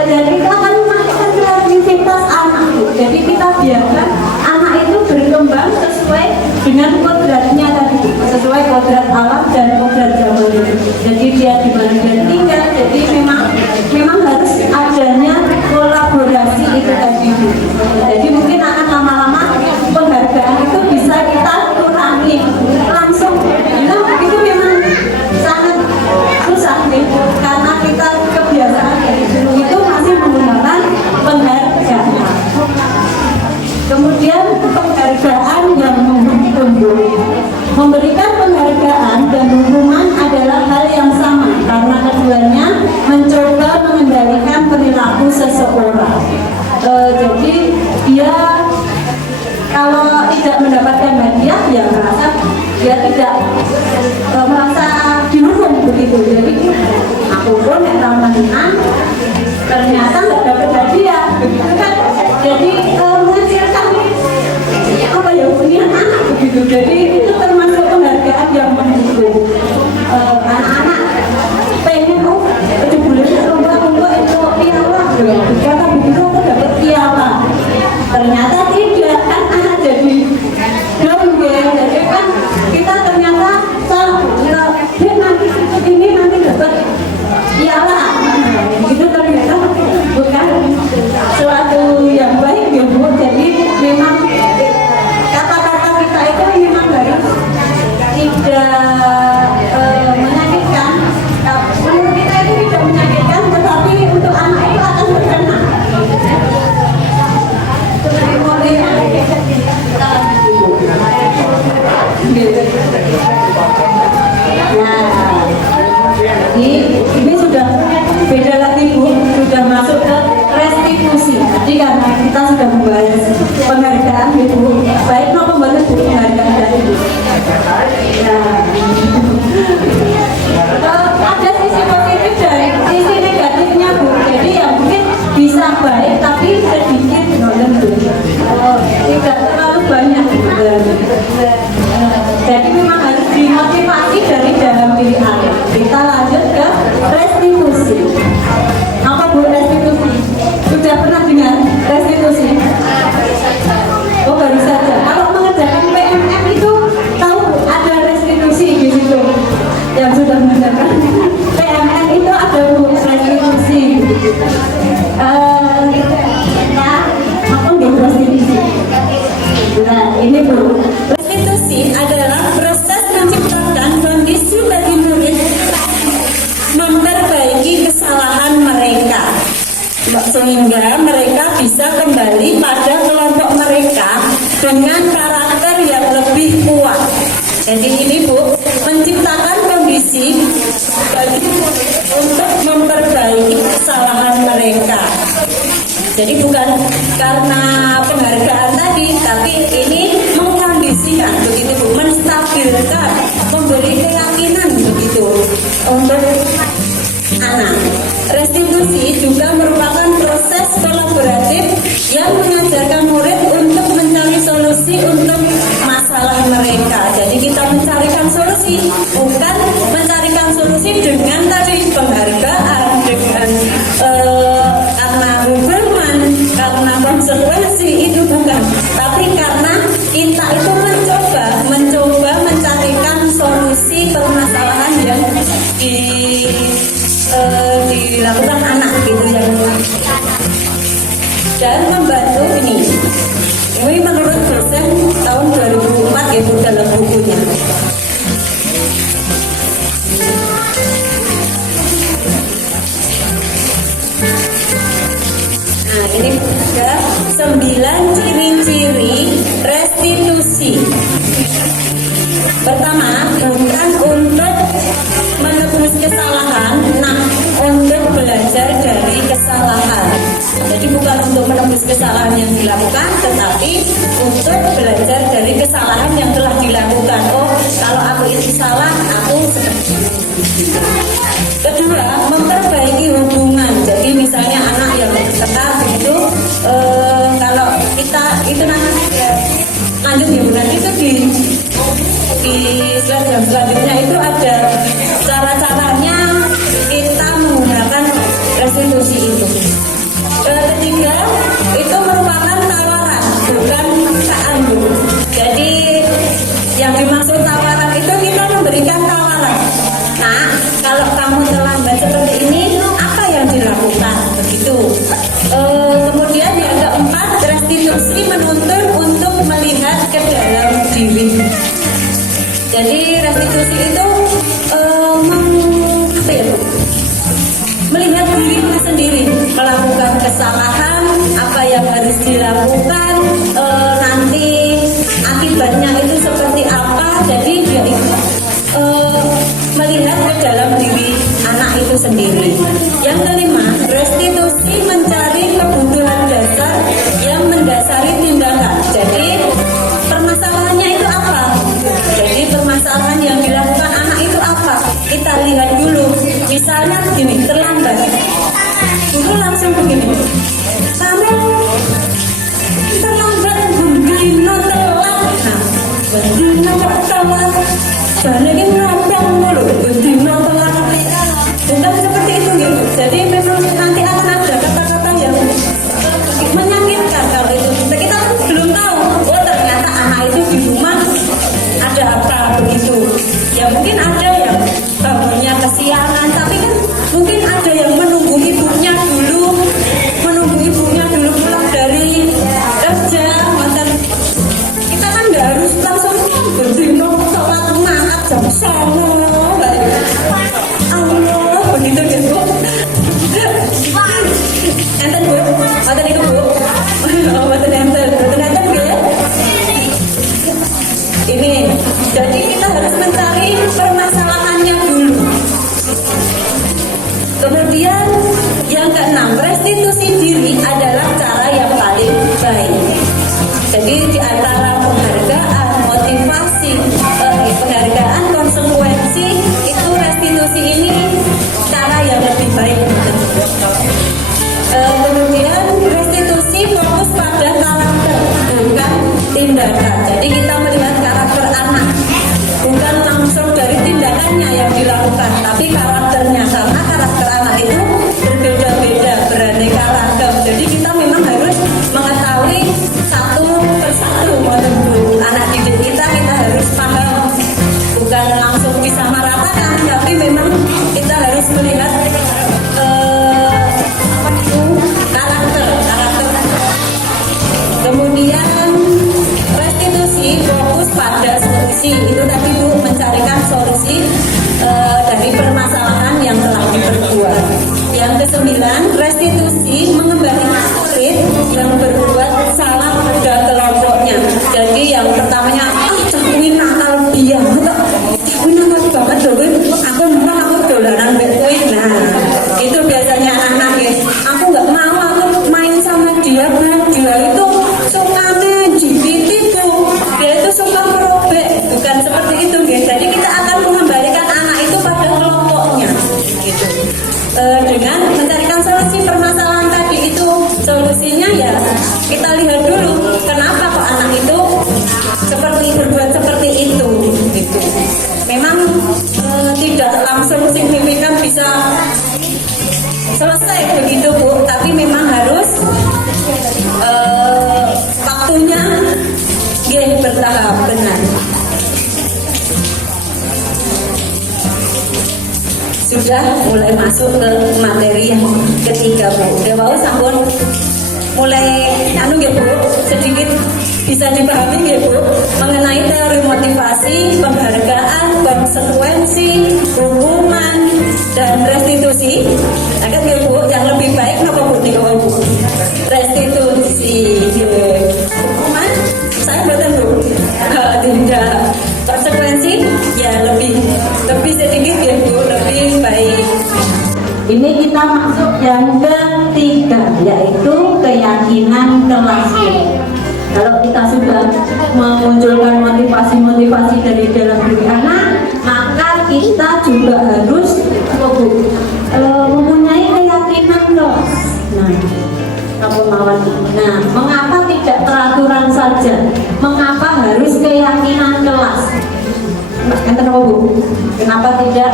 Jadi kita akan memakai kreativitas anak. Jadi kita biarkan anak itu berkembang sesuai dengan kodratnya tadi, sesuai kodrat alam dan kodrat zaman itu. Jadi dia di mana dia tinggal, jadi memang harus adanya pola Jadi dia kalau tidak mendapatkan hadiah ya merasa dia tidak merasa dihukum begitu. Jadi aku pun yang teman-teman ternyata nggak dapat hadiah begitu kan. Jadi menghasilkan apa ya punya anak begitu. Jadi itu termasuk penghargaan yang mendukung anak-anak pengen jebulin lomba-lomba itu piala kata begitu aku dapat piala. Ternyata tidak kan anak jadi down ya. Jadi kan kita ternyata salah dia nanti ini nanti dapat piala gitu, ternyata bukan suatu yang baik ya Bu. Jadi memang kata-kata kita itu memang harus tidak menyakitkan. Menurut kita itu tidak menyakitkan, tetapi untuk anak itu akan berkena. Ini sudah beda lagi Bu, sudah masuk ke restitusi. Jadi karena kita sudah membahas penghargaan Bu, baik mau membahas penghargaan dari Bu. Ada sisi positif dan sisi negatifnya Bu. Jadi yang mungkin bisa baik tapi sedikit nolong Bu. Tidak terlalu banyak Bu. Jadi memang harus dimotivasi dari dalam diri anak. Kita lanjut ke restitusi. Apa Bu restitusi? Sudah pernah dengar restitusi? Oh baru saja. Kalau mengerjakan PMM itu tahu ada restitusi di situ. Yang sudah mengerjakan PMM itu ada Bu restitusi. Nah, apa nggak restitusi? Nah ini Bu. Restitusi adalah proses menciptakan kondisi bagi murid memperbaiki kesalahan mereka sehingga mereka bisa kembali pada kelompok mereka dengan karakter yang lebih kuat. Jadi ini Bu, menciptakan kondisi bagi murid untuk memperbaiki kesalahan mereka. Jadi bukan karena penghargaan tadi, tapi ini mengkondisikan begitu Bu, menstabilkan, memberi keyakinan begitu untuk anak. Restitusi juga merupakan proses kolaboratif yang mengajarkan murid untuk mencari solusi untuk masalah mereka. Jadi kita mencarikan solusi, bukan mencarikan solusi dengan tadi penghargaan, dengan karena hukuman, karena konsekuensi, itu bukan. Tapi karena kita itu mencoba mencarikan solusi permasalahan yang dilakukan anak gitu yang dan membantu ini menurut dosen tahun 2004 itu dalam bukunya. Nah ini juga 9 ciri-ciri restitusi. Pertama, bukan untuk menebus kesalahan, nah untuk belajar dari kesalahan. Jadi bukan untuk menebus kesalahan yang dilakukan, tetapi untuk belajar dari kesalahan yang telah dilakukan. Oh, kalau aku itu salah, aku seperti ini. Kedua, memperbaiki hubungan. Jadi misalnya anak yang bertengkar begitu, kalau kita itu nanti lanjut ya Bu, nanti itu di slide yang selanjutnya itu ada cara-caranya kita menggunakan restitusi itu. Ketiga, itu merupakan tawaran, bukan paksaan Bu. Jadi yang dimaksud tawaran itu kita memberikan tawaran. Nah, kalau kamu terlambat seperti ini, apa yang dilakukan? Begitu. Kemudian yang keempat, restitusi menuntun untuk melihat ke dalam diri. Jadi restitusi itu melihat diri sendiri, melakukan kesalahan, apa yang harus dilakukan, nanti akibatnya itu seperti apa. Jadi dia itu melihat ke dalam diri anak itu sendiri. Yang kelima, restitusi mencari kebutuhan dina pertama jane iki ngabang lho, dina telat. Bukan seperti itu gitu. Jadi memang nanti akan ada kata-kata yang menyakitkan kalau itu. Kita kan belum tahu. Oh ternyata anak itu di rumah ada apa begitu. Ya mungkin ada yang bangunnya kesiangan, tapi kan mungkin ada yang menunggu ibunya dulu pulang dari kerja. Mantan kita kan nggak harus langsung berdino sholat maaf jam 09.00. Allah begitu ya Bu. Enten Bu, ada itu Bu. Oh betul enten ya. Ini jadi kita harus mencari permasalahannya dulu. Kemudian yang keenam, restitusi diri adalah cara yang paling baik. Jadi di antara penghargaan, motivasi, penghargaan, konsekuensi, itu restitusi ini cara yang lebih baik. Kemudian restitusi fokus pada karakter, bukan tindakan. Jadi kita melihat karakter anak, bukan langsung dari tindakannya yang dilakukan, tapi karakternya. Karena karakter anak itu berbeda-beda, beraneka ragam. Jadi kita memang harus mengetahui satu persatu anak didik kita harus paham, bukan langsung disamaratakan, tapi memang kita harus melihat karakter. Kemudian restitusi fokus pada solusi. Itu tadi Bu, mencarikan solusi dari permasalahan yang telah diperbuat. Yang kesembilan, restitusi mengembalikan murid yang berbuat salah pada kelompoknya. Jadi yang pertamanya, cakuin nakal dia, cakuin nakal banget dong, aku dolanan betulin. Nah, itu biasanya anak ya. Aku nggak mau, aku main sama dia kan, dia itu suka menjibiti Bu, dia itu suka merobek, bukan seperti itu guys. Jadi kita akan mengembalikan anak itu pada kelompoknya, gitu. Dengan mencarikan solusi permasalahan tadi itu, solusinya ya kita lihat dulu kenapa kok anak itu berbuat seperti itu, gitu. Memang tidak langsung signifikan bisa selesai begitu Bu, tapi memang harus waktunya bertahap, benar. Sudah mulai masuk ke materi yang ketiga Bu. Dewa sampun mulai Bu, sedikit bisa dipahami ya Bu, mengenai teori motivasi, penghargaan, konsekuensi, hukuman, dan restitusi. Agak ya Bu, yang lebih baik apa Bu? Restitusi, hukuman, saya betul Bu. Tidak. Konsekuensi ya lebih sedikit ya Bu, lebih baik. Ini kita masuk yang ketiga, yaitu keyakinan kelas. Kalau kita sudah memunculkan motivasi-motivasi dari dalam diri anak, maka kita juga harus mempunyai keyakinan kelas. Nah, mengapa tidak peraturan saja? Mengapa harus keyakinan kelas? Kenapa tidak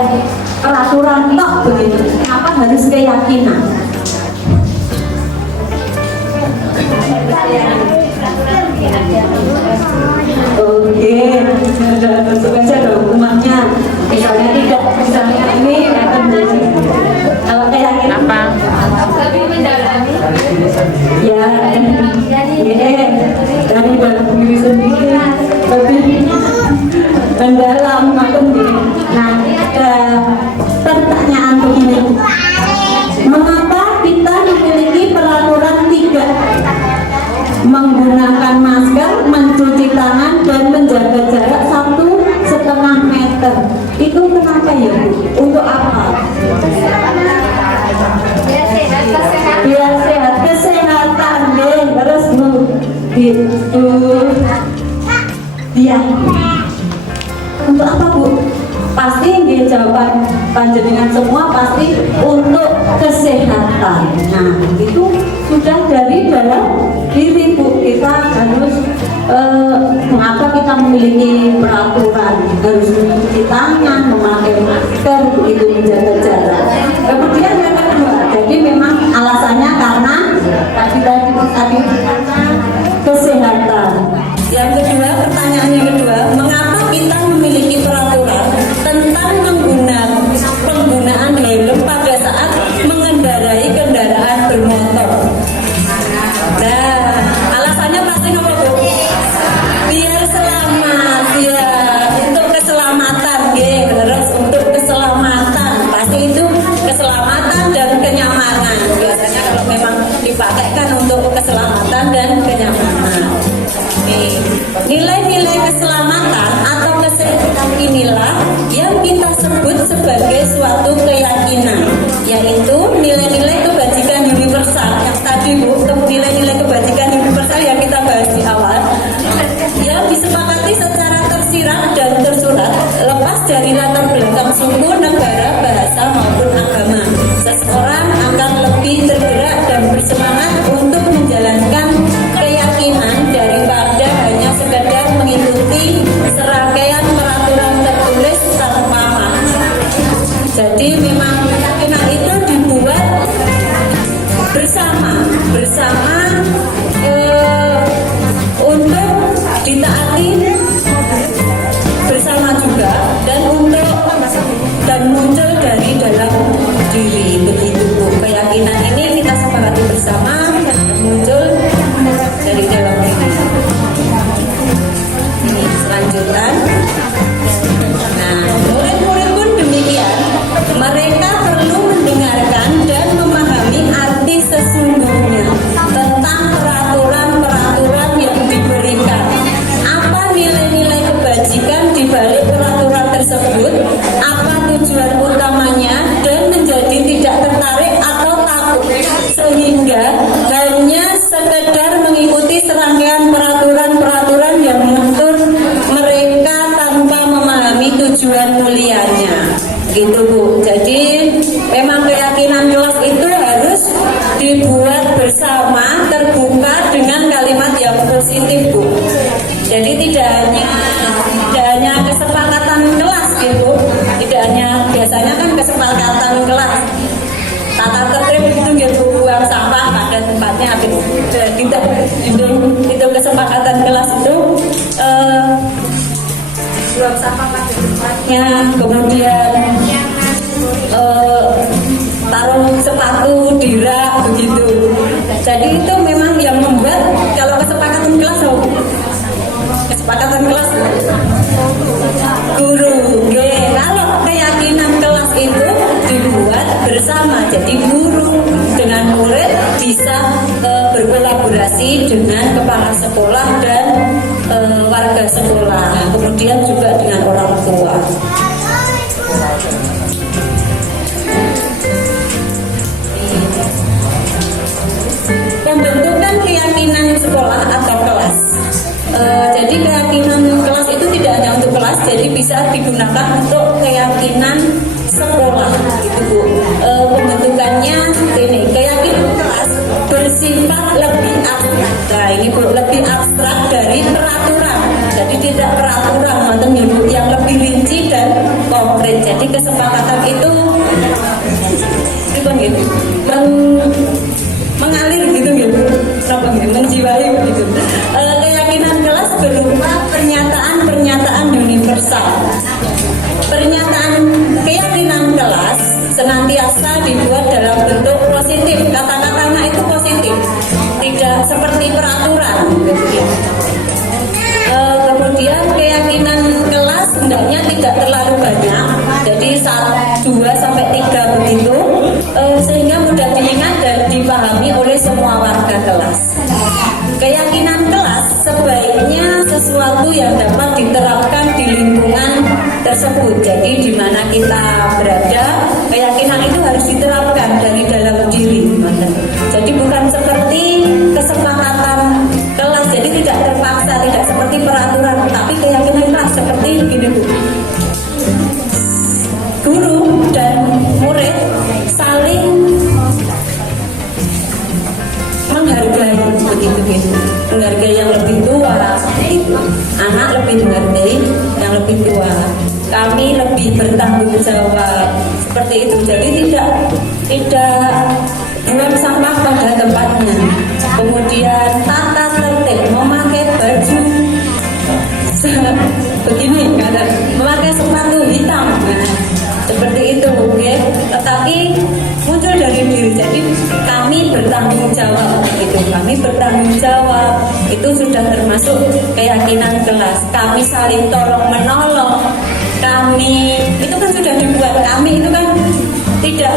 peraturan tok begitu? Kenapa harus keyakinan? Oke, tentu saja ada hukumannya. Misalnya tidak, misalnya ini kalau keyakinan apa? Ya, dari dalam diri sendiri lebih mendalam maupun diri. Nah, pertanyaan begini, mengapa kita memiliki peraturan 3? Menggunakan masker, mencuci tangan, dan menjaga jarak 1,5 meter. Itu kenapa ya Bu? Untuk apa? Biar sehat, kesehatan deh, terus Bu. Gitu. Ya. Untuk apa Bu? Pasti dia jawaban panjenengan semua pasti untuk kesehatan. Nah, itu sudah dari dalam diri Bu. Kita harus mengapa kita memiliki peraturan harus mencuci tangan, memakai masker, begitu menjaga jarak. Kemudian yang kedua, jadi memang alasannya karena tadi kesehatan. Yang kedua, pertanyaan yang kedua, mengapa kita memiliki peraturan tentang penggunaan helm pada saat mengendarai kendaraan bermotor? Nah, alasannya pasti nomor Bu. Biar selamat ya, untuk keselamatan ya, terus untuk keselamatan pasti itu keselamatan dan kenyamanan. Biasanya kalau memang dipakai kan untuk keselamatan dan kenyamanan. Nilai-nilai keselamatan atau kesehatan inilah yang kita sebut sebagai suatu keyakinan, yaitu nilai-nilai kebajikan universal yang tadi Bu, nilai-nilai kebajikan universal yang kita bahas di awal, yang disepakati secara tersirat dan tersurat lepas dari latar belakang suku, negara, bahasa maupun agama. Seseorang akan lebih tergerak dan bersemangat untuk menjalankan keyakinan daripada hanya sekedar mengikuti serangkaian peraturan tertulis tanpa makna. Jadi memang keyakinan itu dibuat bersama untuk ditaati bersama juga dan muncul dari dalam diri, begitu Bu. Keyakinan ini kita sepakati bersama dan muncul dari dalam diri. Ini lanjutan. Nah, murid-murid pun demikian. Mereka perlu mendengarkan dan memahami arti sesungguhnya tentang peraturan-peraturan yang diberikan. Apa nilai-nilai kebajikan di balik peraturan tersebut? Apa tujuan utamanya? Dan menjadi tidak tertarik atau takut sehingga hanya sekedar mengikuti serangkaian peraturan-peraturan yang menuntut mereka tanpa memahami tujuan mulianya. Gitu Bu. Jadi memang keyakinan kelas itu harus dibuat bersama, terbuka dengan kalimat yang positif Bu. Jadi tidak hanya kesepakatan kelas gitu, tidak hanya biasanya kan kesepakatan kelas tata tertib gitu buang sampah pada tempatnya, tidak itu kesepakatan kelas itu buang sampah pada tempatnya, kemudian taruh sepatu di rak begitu. Jadi itu memang yang membuat kalau kesepakatan kelas guru. Kalau keyakinan kelas itu dibuat bersama, jadi guru dengan murid bisa berkolaborasi dengan kepala sekolah dan warga sekolah, kemudian juga dengan orang tua. Pembentukan keyakinan sekolah atau kelas. Jadi keyakinan kelas itu tidak hanya untuk kelas, jadi bisa digunakan untuk keyakinan sekolah, gitu Bu. Pembentukannya ini, keyakinan kelas bersifat lebih abstrak. Nah ini Bu, lebih abstrak dari peraturan. Jadi tidak peraturan, yang lebih rinci dan konkret. Jadi kesepakatan itu mengalir gitu, menjiwai gitu. Keyakinan kelas berupa pernyataan-pernyataan universal. Pernyataan keyakinan kelas senantiasa dibuat dalam bentuk positif. Kata-katanya itu positif, tidak seperti peraturan gitu ya. Kemudian keyakinan kelas hendaknya tidak terlalu banyak, jadi 2-3 begitu, sehingga mudah diingat dan dipahami oleh semua warga kelas. Keyakinan kelas sebaiknya sesuatu yang dapat diterapkan di lingkungan tersebut. Jadi di mana kita berada, keyakinan itu harus diterapkan dari dalam diri. Jadi bukan seperti kesepakatan kelas, jadi tidak terpaksa, tidak seperti peraturan, tapi keyakinan kelas seperti begini Bu. Guru dan murid saling menghargai begitu, menghargai yang lebih tua, anak lebih menghargai lebih tua. Kami lebih bertanggung jawab seperti itu. Jadi tidak buang sampah pada tempatnya. Kemudian tata tertib, memakai baju begini, memakai sepatu hitam. Nah, seperti itu, oke. Tetapi muncul dari diri. Jadi kami bertanggung jawab, gitu. Kami bertanggung jawab. Itu sudah termasuk keyakinan kelas. Kami saling tolong menolong. Kami itu kan sudah dibuat. Kami itu kan tidak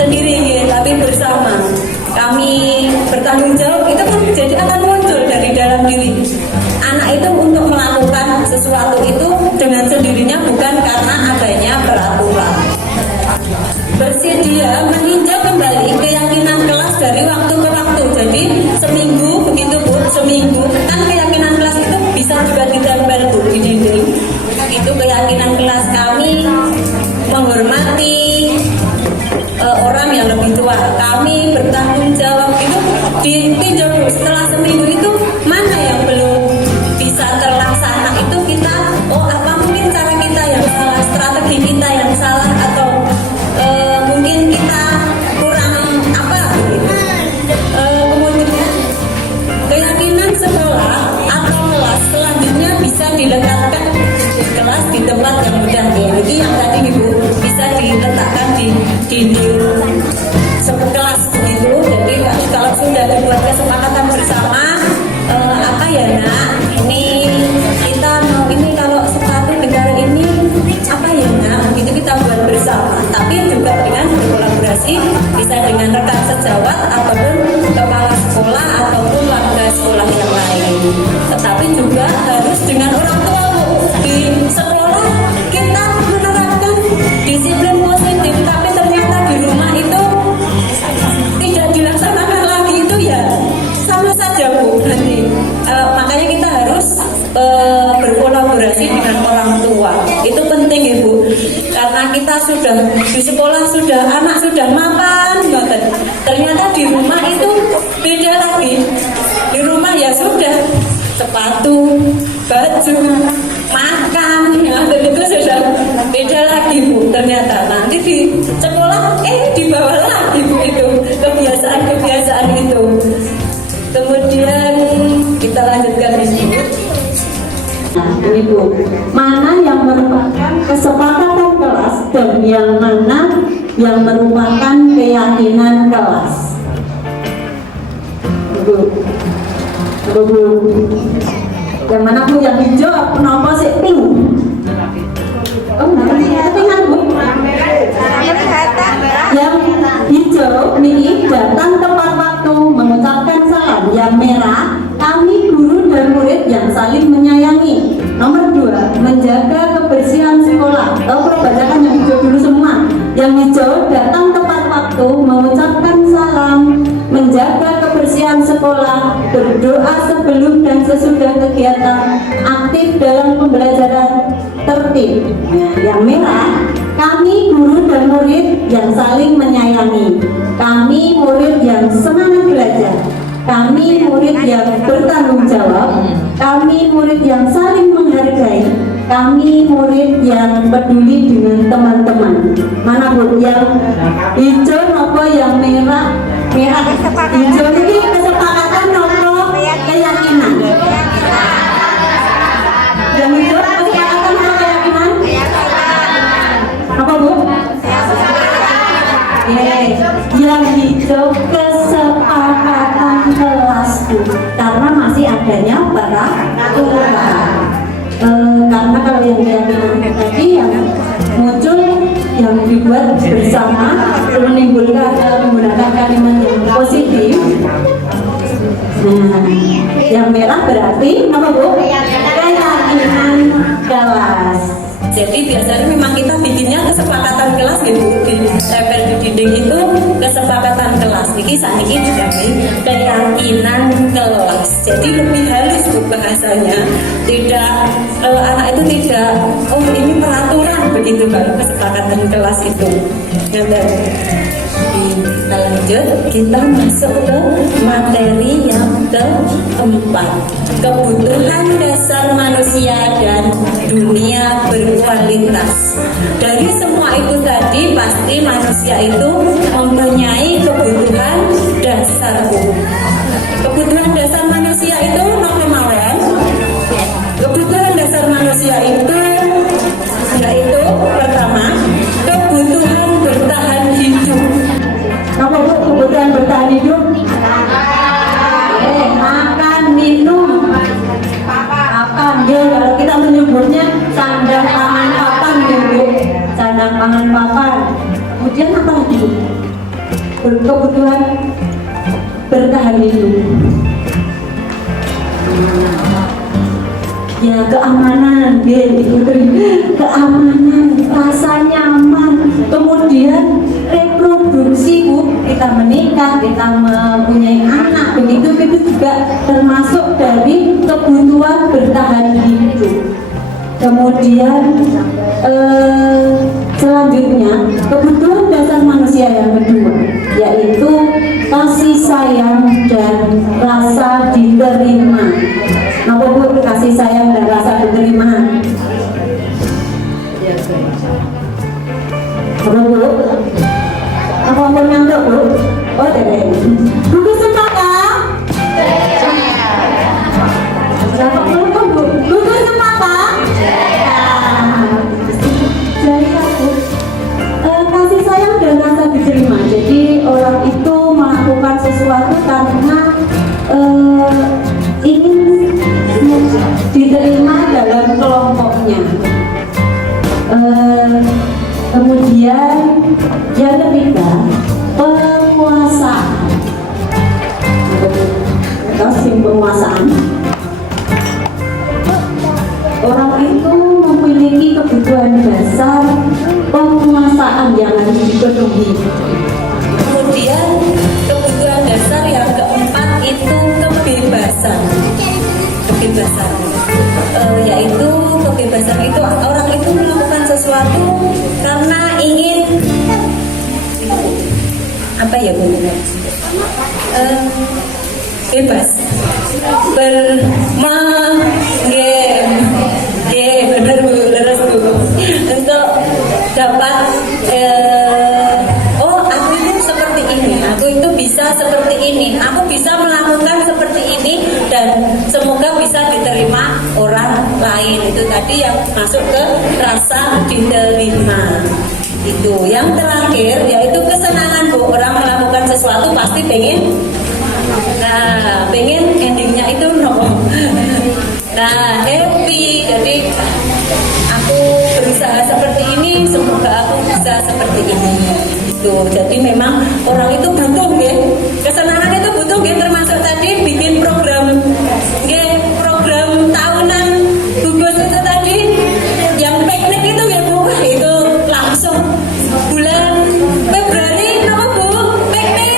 sendiri, gitu, tapi bersama. Kami bertanggung jawab. Itu kan jadi akan muncul dari dalam diri. Anak itu untuk melakukan sesuatu itu dengan sendirinya, bukan karena adanya peraturan. Bersedia meninjau kembali keyakinan kelas dari waktu ke waktu. Jadi seminggu, begitu Bu, seminggu. Kan keyakinan kelas itu bisa juga ditempel Bu di dinding. Itu keyakinan kelas kami menghormati orang yang lebih tua. Kami bertanggung jawab, itu ditinjau Bu. Setelah seminggu itu mana yang belum bisa terlaksana, itu kita, oh apa mungkin cara kita yang salah, strategi kita yang salah, atau mungkin kita kurang apa gitu. Kemudian keyakinan sekolah atau kelas selanjutnya bisa diletakkan di kelas di tempat yang mudah, ya. Jadi yang tadi Ibu bisa diletakkan di dinding kelas gitu. Jadi kalau sudah dibuat kesepakatan bersama, apa ya nak, ini kita mau ini kalau sepatu negara ini apa ya nak, itu kita buat bersama. Tapi juga dengan berkolaborasi, bisa dengan rekan sejawat ataupun kepala sekolah ataupun warga sekolah yang lain. Tetapi juga harus dengan orang tua Bu. Di sekolah kita menerapkan disiplin positif, tapi ternyata di rumah itu tidak dilaksanakan lagi, itu ya sama saja Bu. Nanti makanya kita harus berkolaborasi dengan orang tua. Itu penting Ibu, karena kita sudah di sekolah sudah anak sudah mapan banget. Ternyata di rumah itu beda lagi. Di rumah ya sudah sepatu, baju, makan, ya, itu sudah beda lagi Bu. Ternyata nanti di sekolah dibawa lagi Bu itu kebiasaan-kebiasaan itu. Kemudian kita lanjutkan di sini. Nah, ini Bu, mana yang merupakan kesepakatan kelas dan yang mana yang merupakan keyakinan kelas? Bu, yang mana Bu? Yang hijau kenapa sih pink? Oh, ketinggalan Bu. Yang hijau nih datang tepat waktu, mengucapkan salam. Yang merah, kami guru dan murid yang saling menyayangi. Nomor 2, menjaga kebersihan sekolah. Kalau bacakan yang hijau dulu semua. Yang hijau datang tepat waktu, mengucapkan salam, menjaga kebersihan sekolah, berdoa sebelum dan sesudah kegiatan, aktif dalam pembelajaran, tertib. Nah, yang merah, kami guru dan murid yang saling menyayangi. Kami murid yang semangat belajar. Kami murid yang bertanggung jawab. Kami murid yang saling menghargai. Kami murid yang peduli dengan teman-teman. Mana Bu? Yang hijau nopo, yang merah? Merah. Hijau ini kesepakatan nopo, keyakinan. Yang hijau kesepakatan nopo, keyakinan. Apa Bu? Yang hijau kesepakatan kelas Bu, karena masih adanya peraturan. Karena kalau yang keyakinan tadi yang muncul, yang dibuat bersama, menimbulkan menggunakan kalimat yang positif. Nah, yang merah berarti apa Bu? Keyakinan kelas. Jadi biasanya memang kita bikinnya kesepakatan kelas gitu, ditempel di dinding itu kesepakatan kelas. Ini saniki dijamin keyakinan kelas. Jadi lebih halus Bu bahasanya. Tidak, anak itu tidak, oh ini peraturan begitu kan, kesepakatan kelas itu. Kita lanjut, kita masuk ke materi yang keempat. kebutuhan dasar manusia dan dunia berkualitas. Dari semua itu tadi pasti manusia itu mempunyai kebutuhan dasar. Kebutuhan dasar manusia itu apa mawon? Kebutuhan dasar manusia itu yaitu pertama kebutuhan bertahan hidup. Apa Bu kebutuhan bertahan hidup? Makan, minum, papan. Ya, kalau kita menyebutnya sandang pangan papan, ya Bu. Sandang pangan papan. Kemudian apa lagi? Kebutuhan bertahan hidup. Ya, keamanan, keamanan, rasa nyaman, kemudian reproduksi Bu, kita menikah, kita mempunyai anak, begitu itu juga termasuk dari kebutuhan bertahan hidup. Kemudian selanjutnya kebutuhan dasar manusia yang kedua yaitu kasih sayang dan rasa diterima. Apa Bu kasih sayang dan rasa diterima? Apa Bu? Apa mau nyantuk Bu? Oh tidak. Buku sepakat? Berapa puluh kan Bu? Buku sepakat? Jadi aku kasih sayang dan rasa diterima. Jadi orang itu melakukan sesuatu karena ingin diterima dalam kelompoknya. Kemudian yang ketiga penguasaan. Penguasaan. Orang itu memiliki kebutuhan dasar penguasaan yang harus dipenuhi. Kemudian kebutuhan dasar yang keempat itu kebebasan. Kebebasan yaitu kebebasan itu orang itu melakukan sesuatu karena ingin apa ya Bu? Bebas benar Bu, leres Bu, untuk dapat aku itu seperti ini, aku itu bisa seperti ini, aku bisa melakukan seperti ini dan semoga bisa diterima orang lain. Itu tadi yang masuk ke rasa diterima. Itu yang terakhir yaitu kesenangan Bu. Orang melakukan sesuatu pasti pengen endingnya itu happy. Jadi aku berusaha seperti ini, semoga aku bisa seperti ini. Itu jadi memang orang itu butuh ya, kesenangan itu butuh ya, termasuk tadi bikin program tahunan gugus itu tadi yang piknik itu ya Bu, itu langsung bulan Februari Bu, piknik.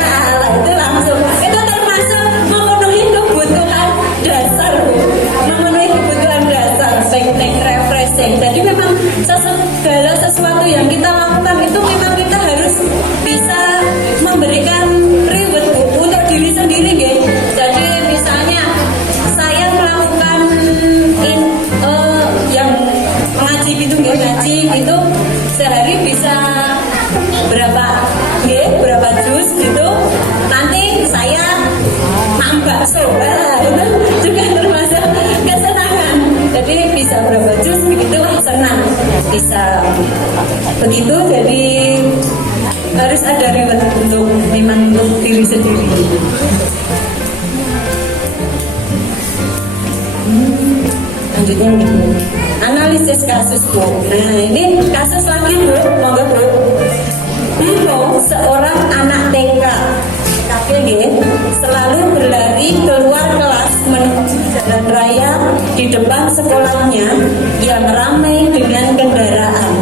Nah, itu langsung itu termasuk memenuhi kebutuhan dasar Bu, memenuhi kebutuhan dasar piknik refreshing. Jadi memang segala sesuatu yang kita lakukan itu memang kita harus bisa memberikan reward Bu untuk diri sendiri ya. Jadi misalnya saya melakukan yang mengaji gitu ya, ngaji itu sehari bisa berapa jus gitu, nanti saya makan bakso, itu juga termasuk kesenangan. Jadi bisa berapa jus begitu senang, bisa begitu. Jadi harus ada reward untuk memang untuk diri sendiri. Lanjutnya Bu, analisis kasus Bu. Nah ini kasus lagi Bu, monggo Bu. Bimo, seorang anak TK selalu berlari keluar kelas menuju jalan raya di depan sekolahnya yang ramai dengan kendaraan.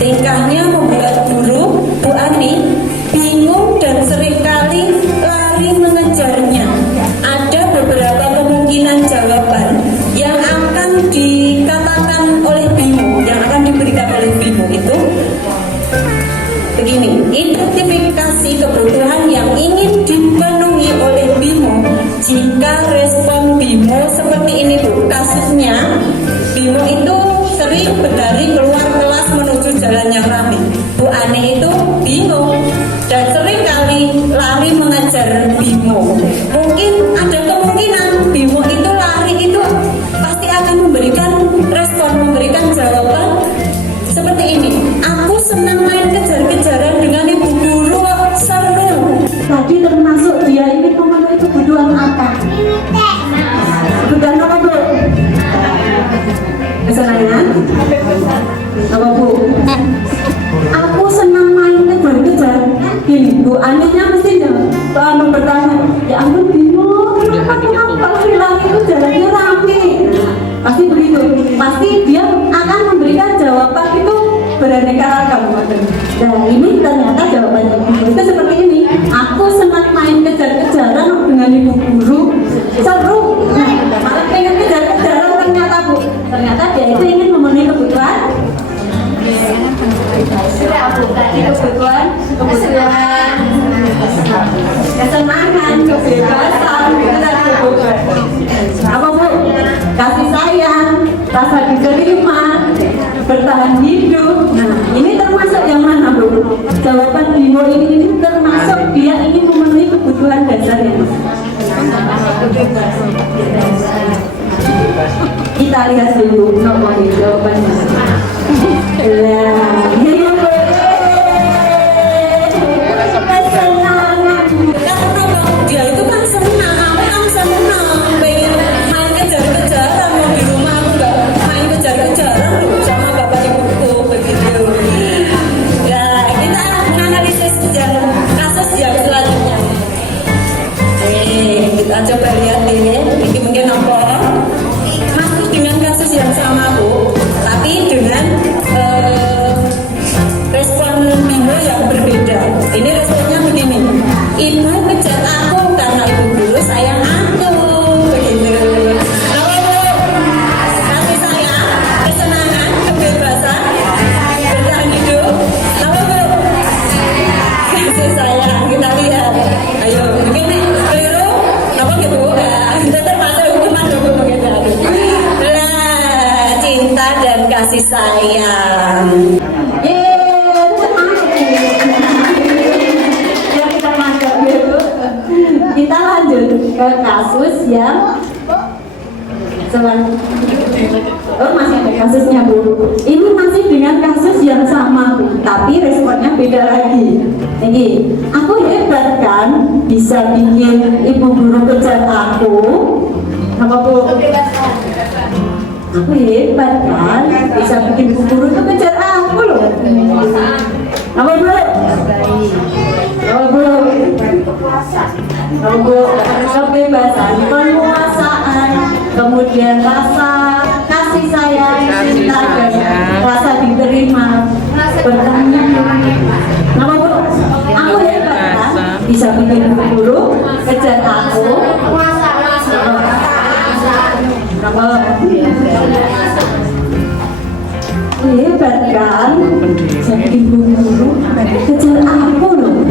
Tingkahnya membuat guru Bu Ani bingung dan seringkali lari mengejarnya. Ada beberapa kemungkinan jawaban yang akan dikatakan oleh Bimo, yang akan diberikan oleh Bimo itu begini. Identifikasi kebutuhan yang ingin dipenuhi oleh Bimo. Jika respon Bimo kasusnya Bimo itu sering berlari keluar kelas menuju jalan yang ramai. Bu Ani itu bingung dan sering kali lari mengejar Bimo. Mungkin ada kemungkinan Bimo itu lari itu pasti akan memberikan respon, memberikan jawaban seperti ini. Aku senang main kejar-kejaran dengan ibu guru, seru. Tadi termasuk dia ini memenuhi kebutuhan apa? Kebutuhan apa, Bu? Kesenangan? Apa, Bu? Aku senang main kejar-kejar. Gini, Bu Aninya mestinya bertanya, ya ampun Bimo, kenapa lari itu jalannya rame? Pasti begitu. Pasti dia akan memberikan jawaban itu beraneka ragam. Nah ini ternyata jawabannya itu seperti ini. Aku senang main kejar-kejaran dengan ibu guru, seru. Nah, malah pengen kejar-kejaran ternyata, Bu. Ternyata dia itu ingin memenuhi kebutuhan. Kebutuhan kesenangan, kebebasan, apa, Bu? Kasih sayang, rasa diterima, bertahan hidup. Nah, ini termasuk yang mana, Bu? Jawaban Bimo ini termasuk dia ingin memenuhi kebutuhan dasarnya. Kita lihat dulu nomor jawabannya. Lah, ini kesenangan. Dia itu kan senang, aku kan senang pengen main kejar-kejaran, mau di rumah aku nggak main kejar-kejaran sama bapak ibuku begitu. Ya kita menganalisis yang kasus yang selanjutnya. Kita coba lihat ini mungkin apa masih dengan kasus yang sama, Bu, tapi dengan respon Bimo yang berbeda. Ini responnya begini, ibu kejar aku karena ibu guru sayang aku begitu. Kalau kasih sayang, kesenangan, kebebasan, bertahan hidup. Kalau kasih sayang, kita lihat. Ayo, mungkin keliru, apa gitu? Kita termasuk hukuman dulu begitu. Nah, cinta dan kasih sayang. Kita lanjut ke kasus yang masih ada kasusnya, Bu. Ini masih dengan kasus yang sama, Bu, tapi responnya beda lagi. Ini, aku hebat kan bisa bikin ibu guru kejar aku. Apa, Bu? Aku hebat kan bisa bikin ibu guru itu kejar aku loh. Apa, Bu? Apa, Bu? Kebebasan, penguasaan, kemudian rasa kasih sayang, cinta dan rasa diterima, bertanya. Nama, Bu? Aku hebat kan bisa bikin guru kejar aku. Nama, hebat kan bisa bikin guru kejar aku loh.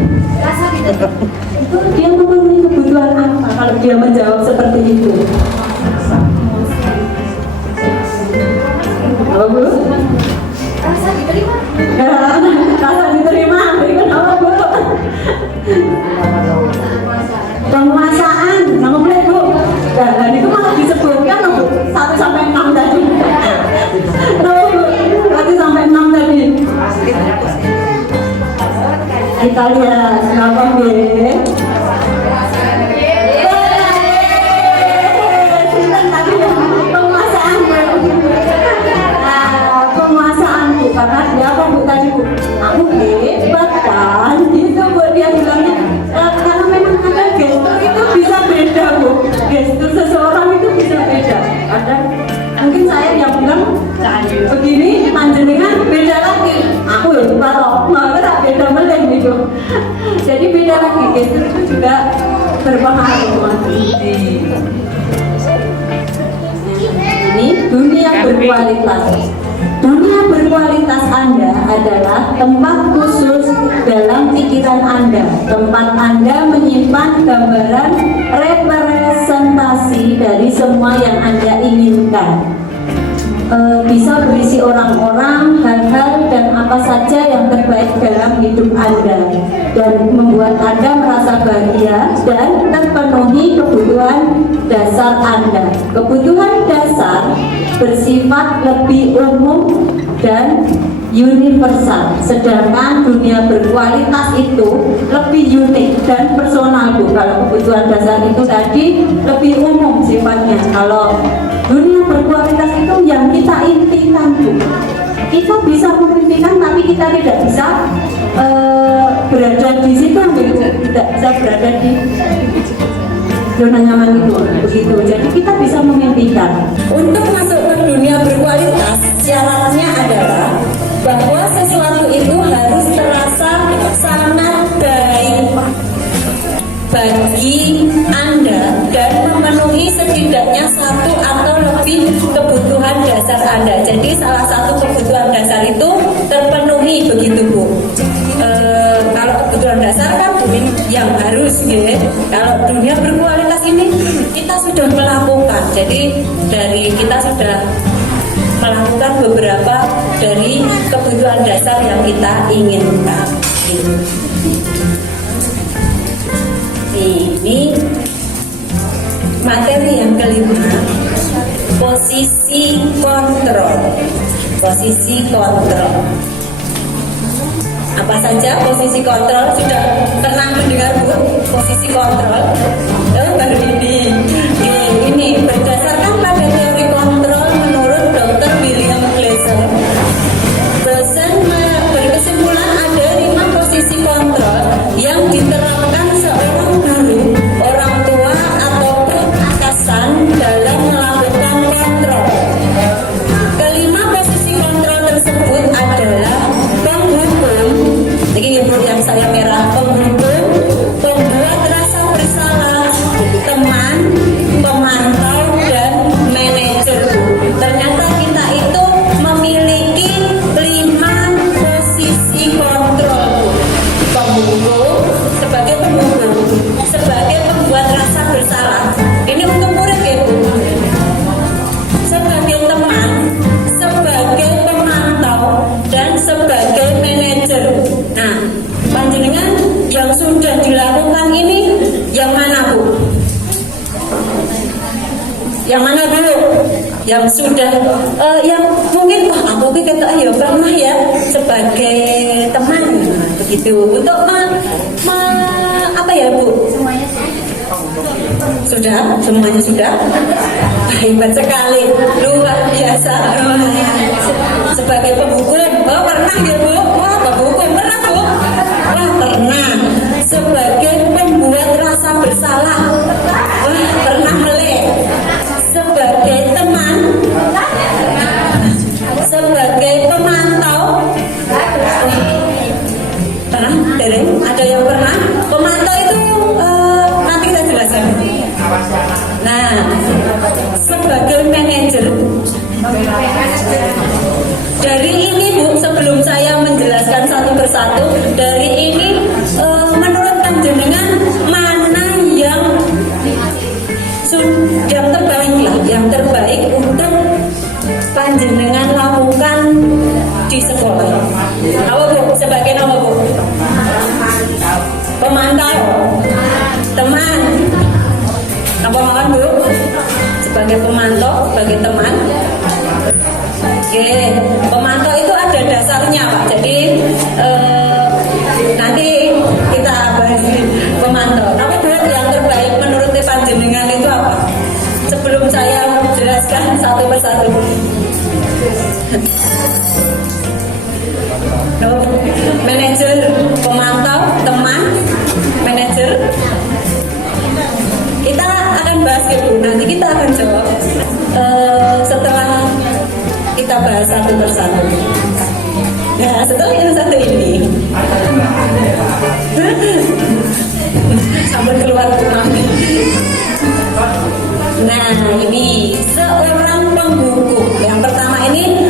Itu dia memenuhi kebutuhan apa kalau dia menjawab seperti itu? Apa, Bu? Rasa diterima. Rasa diterima. Berikan apa, Bu? Penguasaan. Nama boleh, Bu? Dan itu malah disebutkan loh, Bu. 1 sampai 6 tadi. Tahu, Bu? 1 sampai 6 tadi. Kita lihat apa, Bu? Karena dia apa, Bu, tadi, Bu? Aku hebat kan gitu, Bu, dia bilangnya karena memang ada gestur itu bisa beda, Bu. Gestur seseorang itu bisa beda. Kadang mungkin saya yang bilang begini, panjenengan beda lagi. Aku hebat loh, malah beda meleng gitu. Jadi beda lagi, gestur itu juga berpengaruh. Ini dunia berkualitas. Dunia berkualitas Anda adalah tempat khusus dalam pikiran Anda. Tempat Anda menyimpan gambaran representasi dari semua yang Anda ingin inginkan. Bisa berisi orang-orang, hal-hal, dan apa saja yang terbaik dalam hidup Anda dan membuat Anda merasa bahagia dan terpenuhi kebutuhan dasar Anda. Kebutuhan dasar bersifat lebih umum dan universal, sedangkan dunia berkualitas itu lebih unik dan personal, Bu. Kalau kebutuhan dasar itu tadi lebih umum sifatnya, kalau dunia berkualitas itu yang kita impikan, Bu. Kita bisa memimpikan tapi kita tidak bisa berada di situ, Bu. Tidak bisa berada di zona nyaman itu, begitu. Jadi kita bisa memimpikan. Untuk masuk ke dunia berkualitas, syaratnya adalah bahwa sesuatu itu harus terasa sangat baik bagi Anda dan memenuhi setidaknya satu atau lebih kebutuhan dasar Anda. Jadi salah satu kebutuhan dasar itu terpenuhi, begitu, Bu. Kalau kebutuhan dasar kan yang harus, ya. Kalau dunia berkualitas ini kita sudah melakukan. Jadi dari kita sudah melakukan beberapa dari kebutuhan dasar yang kita inginkan. Ini materi yang kelima, posisi kontrol. Posisi kontrol. Apa saja posisi kontrol? Sudah pernah mendengar, Bu, posisi kontrol? Baru ini. Ini berdasarkan pada teori kontrol menurut Dr. William Glasser. Dosen berkesimpulan ada 5 posisi kontrol yang diterapkan seorang guru, orang tua, ataupun atasan dalam melakukan kontrol. Kelima posisi kontrol tersebut adalah penghukum, ini yang saya merah, penghukum, pembuat rasa bersalah, teman, pemantau, dan manajer. Ternyata kita itu memiliki 5 posisi kontrol. Penghukum, sebagai penghukum, sebagai pembuat rasa bersalah. Ini untuk murid, ya, Bu. Sebagai teman, sebagai pemantau, dan sebagai manajer. Nah, panjenengan yang sudah dilakukan ini yang mana, Bu? Yang mana dulu? Yang sudah, yang mungkin aku kata ya pernah ya sebagai teman, begitu. Untuk apa ya, Bu? Sudah, semuanya sudah. Hebat sekali, luar biasa. Sebagai pemukul, pernah ya, Bu? Wah, pemukul pernah, Bu? Wah, pernah. Sebagai pembuat rasa bersalah, wah, pernah melek. Sebagai teman, sebagai pemantau, pernah? Ada yang pernah? Pemantau itu nanti kita jelaskan. Nah, sebagai manajer. Dari ini, Bu, sebelum saya menjelaskan satu persatu, dari ini menurut panjenengan mana yang terbaik lah, yang terbaik untuk panjenengan lakukan di sekolah? Apa, Bu? Sebagai apa, Bu? Pemantau, teman. Apa makan, Bu? Sebagai pemantau, sebagai teman. Oke, pemantau itu ada dasarnya, Pak. Jadi nanti kita bahas pemantau. Tapi Bu, yang terbaik menurut panjenengan itu apa? Sebelum saya jelaskan satu persatu. Manajer, pemantau, teman, manajer. Kita akan bahas itu. Nanti kita akan jawab setelah kita bahas satu persatu. Nah, setelah yang satu ini sampai keluar rumah. Nah, ini seorang penghukum. Yang pertama ini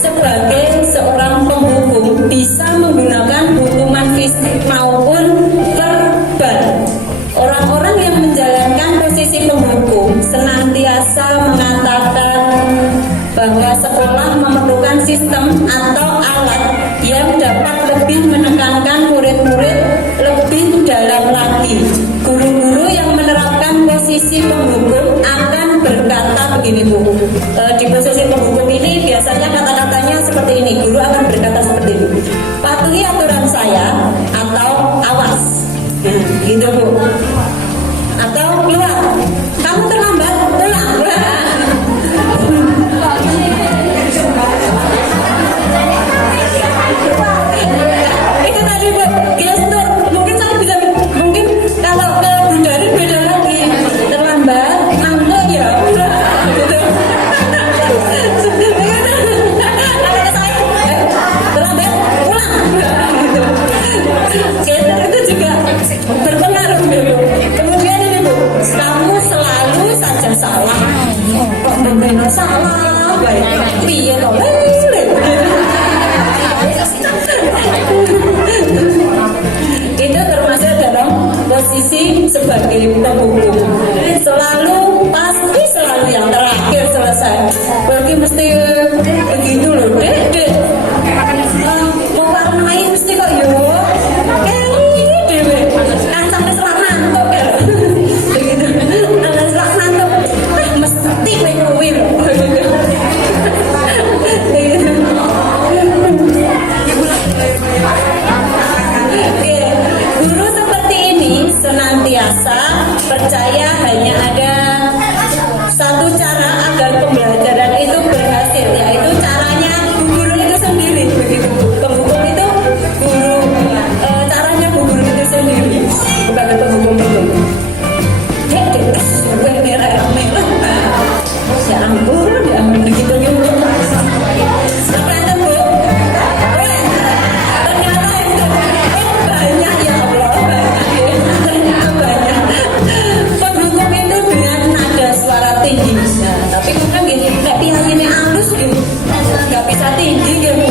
sebagai seorang penghukum bisa menggunakan hukuman fisik maupun verbal. Orang-orang yang menjalankan posisi penghukum senantiasa mengatakan bahwa sekolah memerlukan sistem atau alat yang dapat lebih menekankan murid-murid lebih dalam lagi. Guru-guru yang menerapkan posisi penghukum akan berkata begini Bu, di posisi penghukum ini biasanya kata-katanya seperti ini. Guru akan berkata seperti ini, patuhi aturan saya atau awas, gitu Bu. Atau keluar, kamu terlambat, pulang. Itu tadi Bu, gestur. Mungkin saya bisa, mungkin kalau ke Bundaran beda lagi. Terlambat, ngantuk ya. Gitu. Kalau ke saya, terlambat, pulang. Gitu. Gestur itu juga berpengaruh Bu. Kemudian ini Bu, kamu selalu saja salah. Kok benar salah? Baik, iya kok itu termasuk dalam posisi sebagai penghukum. Selalu pasti selalu yang terakhir selesai. Berarti mesti begitu loh, dek. Mewarnai mesti kok yo. Dewe kan sampai selamat kok. Begitu. Sampai selamat kok. Mesti kowe lho. Guru seperti ini senantiasa percaya hanya ada satu cara agar pembelajaran itu berhasil, yaitu caranya guru itu sendiri. Begitu. Penghukum itu guru, caranya guru itu sendiri sebagai penghukum. Gue merah. Ya ampun, ya ampun begitu juga. Berantem Bu. Ternyata itu banyak ya Allah, banyak. Penghukum itu dengan nada suara tinggi. Nah, tapi bukan gini, nggak pihasinnya halus gitu, nggak bisa tinggi gitu.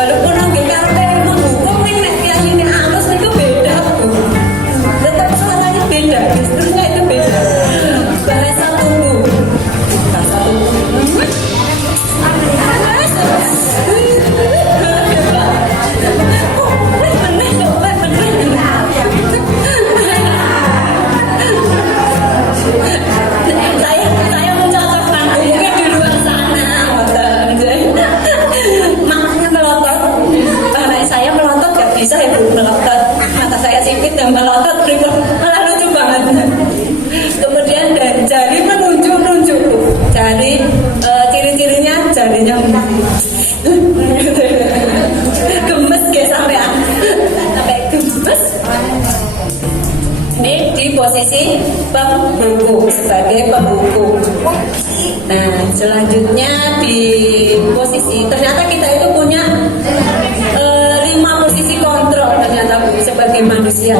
Walaupun orang kata menghukum ini pihasinnya halus itu beda Bu. Tetap suaranya beda, gesturnya itu beda. Bahasa tubuh. Bahasa tubuh. Saya mencontohkan mungkin di luar sana makanya melotot. Karena saya melotot gak bisa ya Bu, melotot mata saya sipit dan melotot malah lucu banget. Kemudian dan jari menunjuk Bu, jari ciri-cirinya jarinya gemes kayak sampai gemes. Ini di posisi penghukum, sebagai penghukum. Nah, selanjutnya di posisi, ternyata kita itu punya 5 posisi kontrol ternyata Bu, sebagai manusia.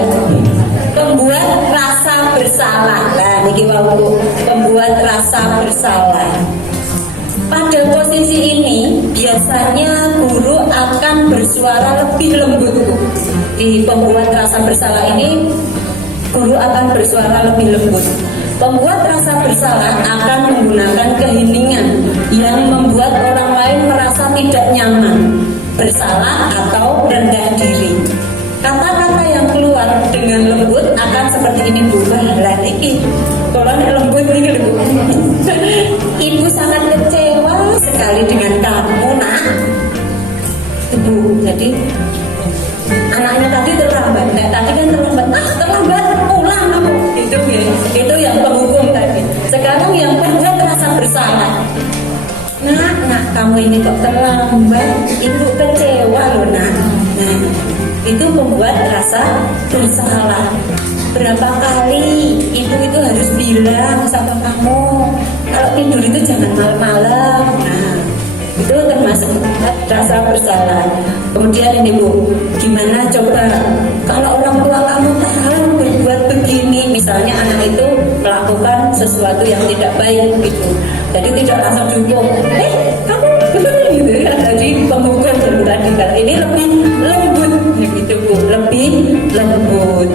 Pembuat rasa bersalah. Nah, ini Bu, pembuat rasa bersalah. Pada posisi ini biasanya guru akan bersuara lebih lembut. Di pembuat rasa bersalah ini guru akan bersuara lebih lembut. Pembuat rasa bersalah akan menggunakan keheningan yang membuat orang lain merasa tidak nyaman, bersalah atau rendah diri. Kata-kata yang keluar dengan lembut akan seperti ini Bu. Lah iki kalau lembut ini Bu. Ibu sangat kecewa sekali dengan kamu Nak. Bu, jadi anaknya tadi terlambat. Tadi kan terlambat. Terlambat pulang aku. Itu ya. Itu yang penghukum tadi. Sekarang yang pembuat rasa bersalah. Nak, kamu ini kok terlambat. Ibu kecewa loh Nak. Nah, itu membuat rasa bersalah. Berapa kali ibu itu harus bilang sama kamu kalau tidur itu jangan malam-malam. Nah, itu termasuk rasa bersalah. Kemudian ini Bu, gimana coba kalau orang tua kamu tahu berbuat begini, misalnya anak itu melakukan sesuatu yang tidak baik gitu, jadi tidak langsung dihukum. Kamu gitu ya, jadi penghukum tadi kan ini lebih lembut gitu Bu, lebih lembut.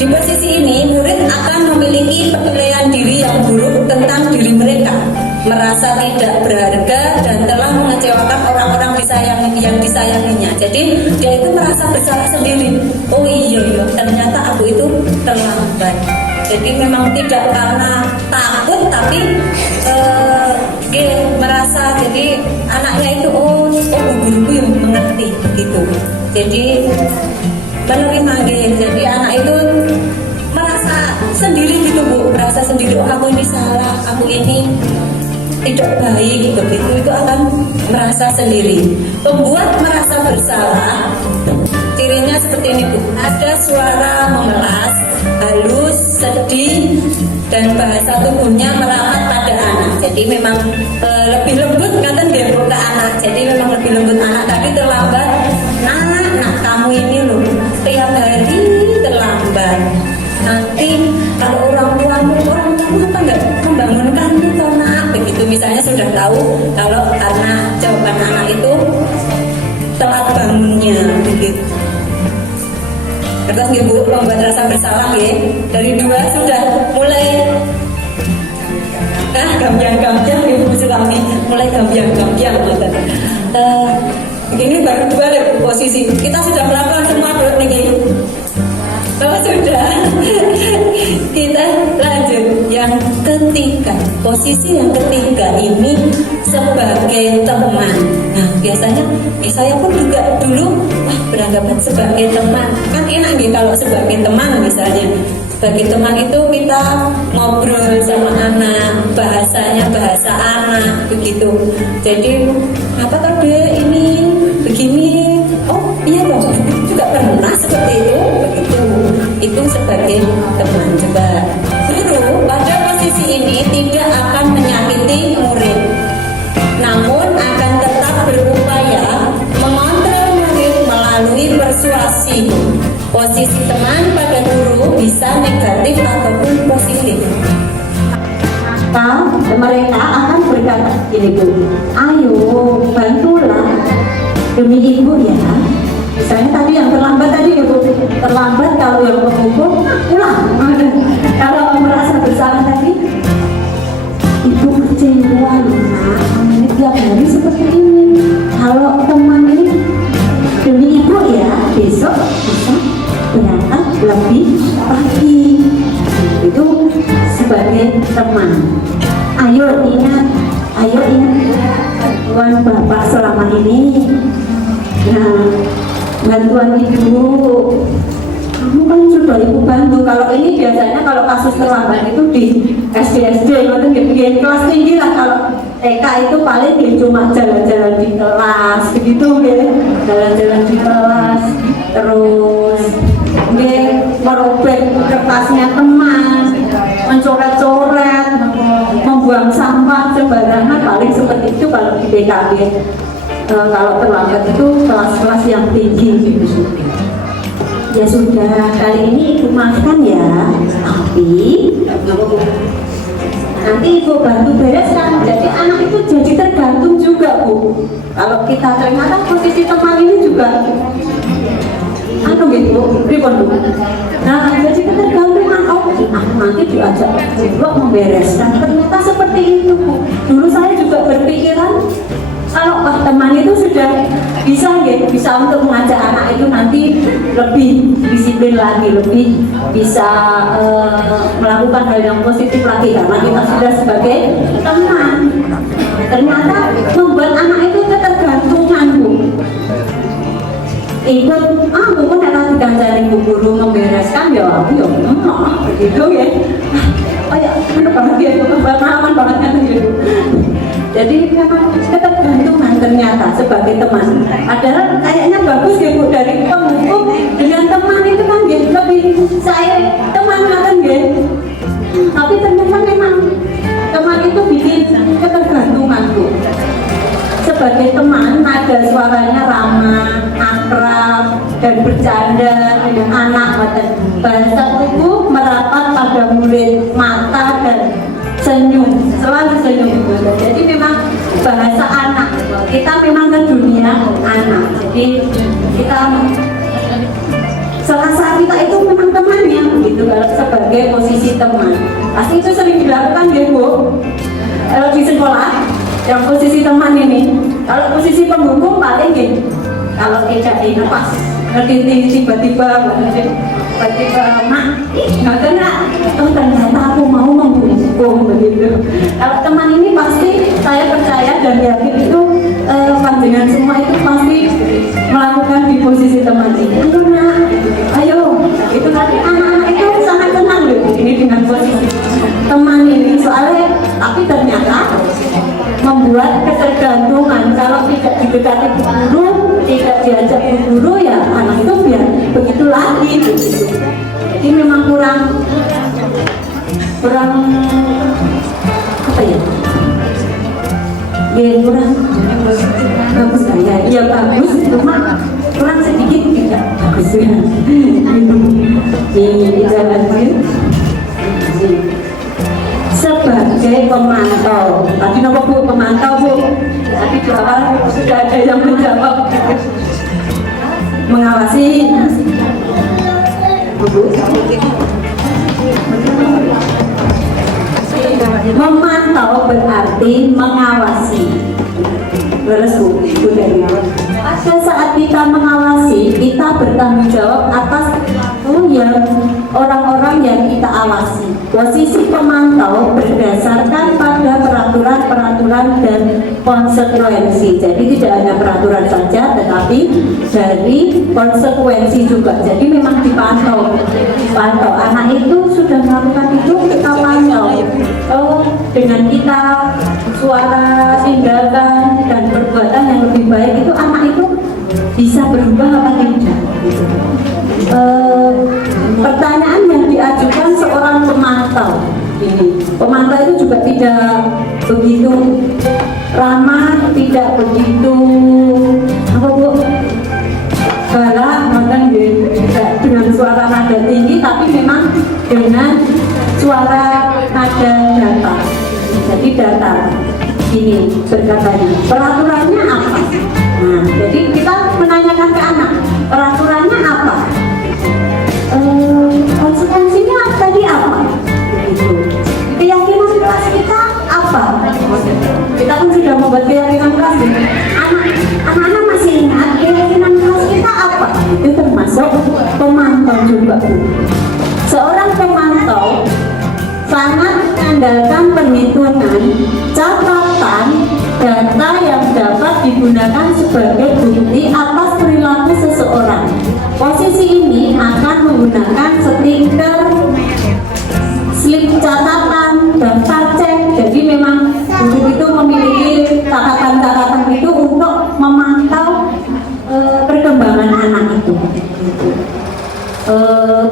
Di posisi ini murid akan memiliki penilaian diri yang buruk tentang diri mereka. jadi dia itu merasa bersalah sendiri. Oh iya iya, ternyata aku itu terlambat. Jadi memang tidak karena takut, tapi dia merasa jadi anaknya itu guruku yang mengerti gitu. Jadi menerima gitu. Jadi anak itu merasa sendiri gitu Bu, merasa sendiri, oh aku ini salah, aku ini tidak baik begitu, itu akan merasa sendiri. Pembuat merasa bersalah cirinya seperti ini Bu, ada suara memelas, halus, sedih, dan bahasa tubuhnya merapat pada anak. Jadi memang lebih lembut kata dia ke anak, jadi memang lebih lembut anak, tapi terlambat. Nak kamu ini loh setiap hari terlambat. Nanti kalau orang tuamu apa enggak membangunkan itu nak, begitu misalnya sudah tahu kalau karena jawaban anak itu telat bangunnya begitu. Terus ibu membuat rasa bersalah ya, dari 2 sudah mulai gambiang-gambiang ibu Sulami, mulai gambiang-gambiang begini baru 2 deh posisi. Kita sudah melakukan semua belum nih. Kalau sudah, kita lanjut yang ketiga. Posisi yang ketiga ini sebagai teman. Nah, biasanya saya pun juga dulu beranggapan sebagai teman. Kan enak nih kalau sebagai teman misalnya. Sebagai teman itu kita ngobrol sama anak, bahasanya bahasa anak begitu. Jadi apa tadi ini begini? Oh iya dong, juga pernah seperti itu begitu. Itu sebagai teman juga. Guru pada posisi ini tidak akan menyakiti murid, namun akan tetap berupaya mengontrol murid melalui persuasi. Posisi teman pada guru bisa negatif ataupun positif. Maka mereka akan berkata gini Bu, ayo bantulah demi ibu ya. Misalnya tadi yang terlambat tadi ya Bu, terlambat kalau yang mengumpul pulang. Kalau merasa bersalah tadi, ibu kecewa nak, ini tiap hari seperti ini. Kalau teman ini demi ibu ya, besok bisa berangkat lebih pagi. Itu sebagai teman. Ayo ingat bantuan Bapak selama ini. Nah, bantuan Ibu, kamu kan sudah Ibu bantu. Kalau ini biasanya kalau kasus terlambat itu di SD kelas tinggi lah. Kalau TK itu paling cuma jalan-jalan di kelas begitu ya, jalan-jalan di kelas, terus merobek kertasnya teman, mencoret-coret, membuang sampah sembarangan, paling seperti itu kalau di PKB. Kalau terlambat itu kelas-kelas yang tinggi gitu. Ya sudah, kali ini Ibu maafkan ya, tapi nanti Ibu bantu bereskan. Jadi anak itu jadi tergantung juga Bu. Kalau kita ternyata posisi teman ini juga gitu, ribon Bu. Nah, jadi ketergantungan, aku nanti diajak juga membereskan. Ternyata seperti itu Bu. Dulu saya juga berpikiran kalau teman itu sudah bisa untuk mengajak anak itu nanti lebih disiplin lagi, lebih bisa melakukan hal yang positif lagi karena kita sudah sebagai teman. Ternyata membuat anak itu ketergantungan Bu. Ikut, aku pun akan dikancani Bu Guru membereskan ya aku ya begitu ya. Oh ya, bahagia, pengalaman banget gitu. Jadi memang ketergantungan ternyata sebagai teman. Padahal kayaknya bagus ya Bu, dari penghukum dengan teman itu kan gitu, lebih saya teman kan gitu. Tapi ternyata memang teman itu bikin ketergantungan Bu. Sebagai teman, nada suaranya ramah, akrab, dan bercanda dengan anak. Bahasa tubuh merapat pada murid, mata dan senyum, selalu senyum. Jadi memang bahasa anak, kita memang ke dunia anak. Jadi kita selasa kita itu memang temannya gitu, sebagai posisi teman. Pasti itu sering dilakukan ya Bu. Kalau di sekolah yang posisi teman ini, kalau posisi penghukum paling gitu, kalau tidak ini pas tiba-tiba mak nggak kena, oh ternyata aku mau menghukum begitu. Kalau teman ini pasti saya percaya dan yakin itu panjenengan semua itu pasti melakukan di posisi teman ini. Nak, ayo, itu nanti anak-anak itu sangat tenang loh ini dengan posisi teman ini, soalnya tapi ternyata membuat ketergantungan. Kalau tidak didekati bu guru, tidak diajak bu guru, ya anak itu biar begitu lagi begitu. Jadi memang kurang apa ya? Ya kurang bagus ya, ya bagus, cuma kurang sedikit tidak bagus ya. Ini jalanin sebagai pemantau. Tadi nama bu pemantau bu, tadi di awal sudah ada yang menjawab. Mengawasi bu. Memantau berarti mengawasi. Beres bu, pada saat kita mengawasi, kita bertanggung jawab atas yang orang-orang yang kita awasi. Posisi pemantau berdasarkan pada peraturan-peraturan dan konsekuensi. Jadi tidak hanya peraturan saja, tetapi dari konsekuensi juga. Jadi memang dipantau. Anak itu sudah melakukan itu, kita pantau. Oh, dengan kita suara, tindakan dan perbuatan yang lebih baik itu anak itu bisa berubah apa tidak? Pertanyaan yang diajukan seorang pemantau ini, pemantau itu juga tidak begitu ramah, tidak begitu apa bu, galak, bahkan tidak dengan suara nada tinggi, tapi memang dengan suara nada datar. Jadi datar ini berkatanya. Peraturannya apa? Nah, jadi kita menanyakan ke anak, peraturannya apa? Konsekuensinya tadi apa? Begitu. Keyakinan kelas kita apa? Kita kan sudah membuat keyakinan kelas. Anak-anak masih ingat keyakinan kelas kita apa? Itu termasuk pemantau juga. Seorang pemantau sangat mengandalkan perhitungan, catatan, data yang dapat digunakan sebagai bukti atas perilaku seseorang. Posisi ini akan menggunakan stiker, slip catatan, daftar cek. Jadi memang guru itu memiliki catatan-catatan itu untuk memantau perkembangan anak itu.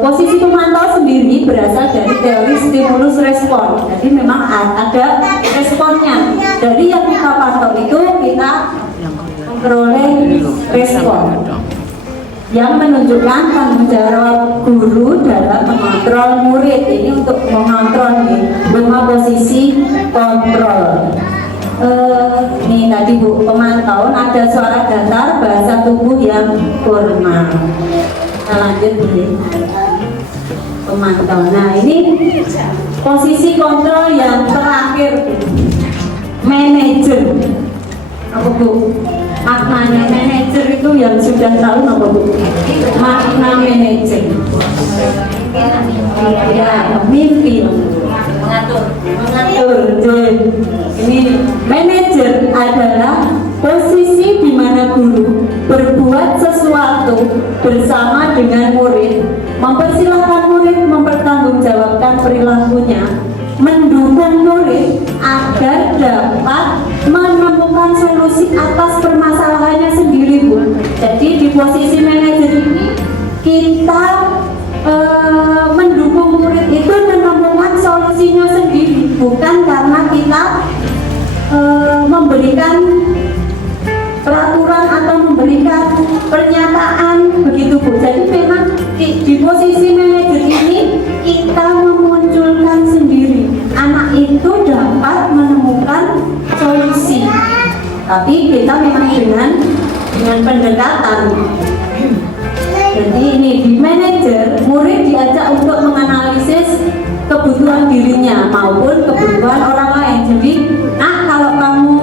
Posisi pemantau sendiri berasal dari teori stimulus respon. Jadi memang ada responnya. Dari yang kita pantau itu kita memperoleh respon yang menunjukkan tanggung jawab guru dalam mengontrol murid. Ini untuk mengontrol nih, lima posisi kontrol. Nih tadi bu pemantau ada suara datar, bahasa tubuh yang formal. Kita lanjut ini pemantau. Nah ini posisi kontrol yang terakhir, manajer. Apa bu? Maknanya manajer itu yang sudah tahu apa bu? Makna manajer ya pemimpin, mengatur. Ini manajer adalah posisi di mana guru berbuat sesuatu bersama dengan murid, mempersilahkan murid mempertanggungjawabkan perilakunya, mendukung murid agar dapat menemukan solusi atas permasalahannya sendiri bu. Jadi di posisi manajer ini kita mendukung murid itu menemukan solusinya sendiri, bukan karena kita memberikan peraturan atau memberikan pernyataan begitu bu. Jadi memang di posisi manajer ini kita memunculkan sendiri, anak itu dapat menemukan solusi, tapi kita memang dengan pendekatan. Jadi ini di manajer, murid diajak untuk menganalisis kebutuhan dirinya maupun kebutuhan orang lain. Jadi, nah kalau kamu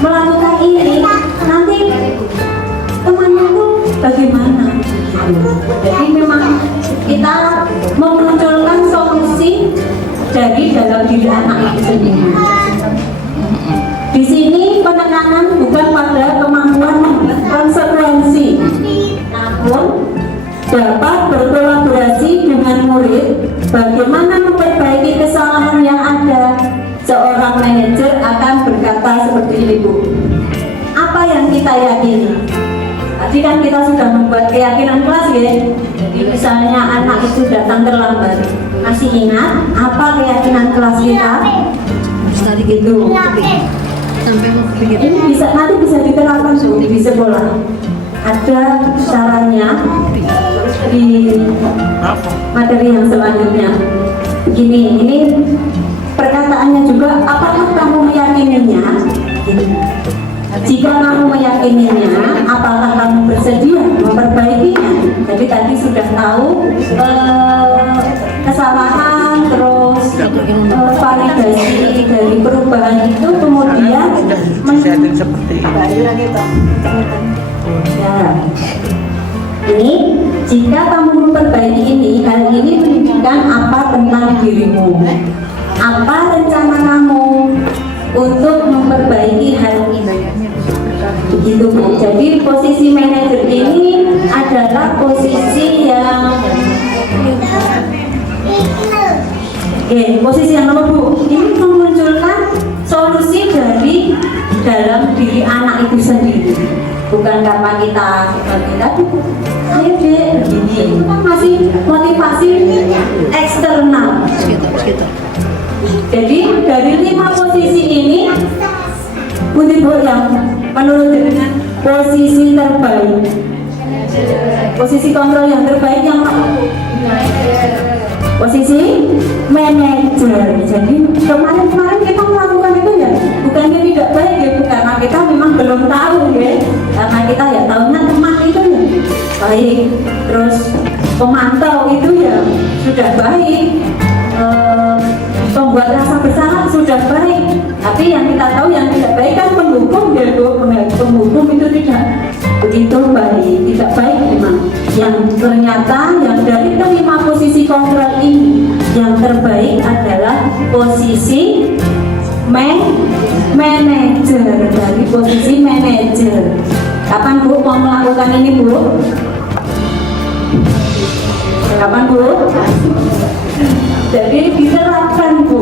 melakukan ini, nanti Jadi memang kita memunculkan solusi dari dalam diri anak itu sendiri. Di sini penekanan bukan pada kemampuan membuat konsekuensi, namun dapat berkolaborasi dengan murid bagaimana memperbaiki kesalahan yang ada. Seorang manajer akan berkata seperti ini, Bu. Apa yang kita yakini? Tadi kan kita sudah membuat keyakinan kelas ya. Jadi misalnya anak itu datang terlambat, masih ingat apa keyakinan kelas kita? Gitu. Ini bisa nanti bisa diterapkan di sekolah. Ada caranya di materi yang selanjutnya. Begini, ini perkataannya juga. Apakah kamu meyakininya? Jika kamu meyakininya, apakah kamu bersedia memperbaikinya? Jadi tadi sudah tahu kesalahan, terus validasi dari perubahan itu, kemudian seperti ya. Ini jika kamu memperbaiki ini, hal ini menunjukkan apa tentang dirimu, apa rencana kamu untuk memperbaiki hal ini. Begitu, Bu. Jadi posisi manajer ini adalah posisi yang posisi yang nomor, Bu. Ini memunculkan solusi dari dalam diri anak itu sendiri. Bukan karena kita ayo deh begini, itu kan masih motivasi eksternal. Jadi dari 5 posisi ini, Budi Bu, yang menurut dengan posisi terbaik, posisi kontrol yang terbaik yang posisi manajer. Jadi kemarin kita melakukan itu ya, bukannya tidak baik ya, karena kita memang belum tahu ya, karena kita ya tahunya teman itu ya baik, terus pemantau itu ya sudah baik, pembuat rasa bersalah sudah baik, tapi yang kita tahu yang tidak baik kan penghukum ya, Bu. Penghukum itu tidak begitu baik, tidak baik memang. Yang ternyata yang dari kelima posisi kontrol ini, yang terbaik adalah posisi manajer, dari posisi manajer. Kapan Bu mau melakukan ini, Bu? Kapan, Bu? Jadi diterapkan, Bu.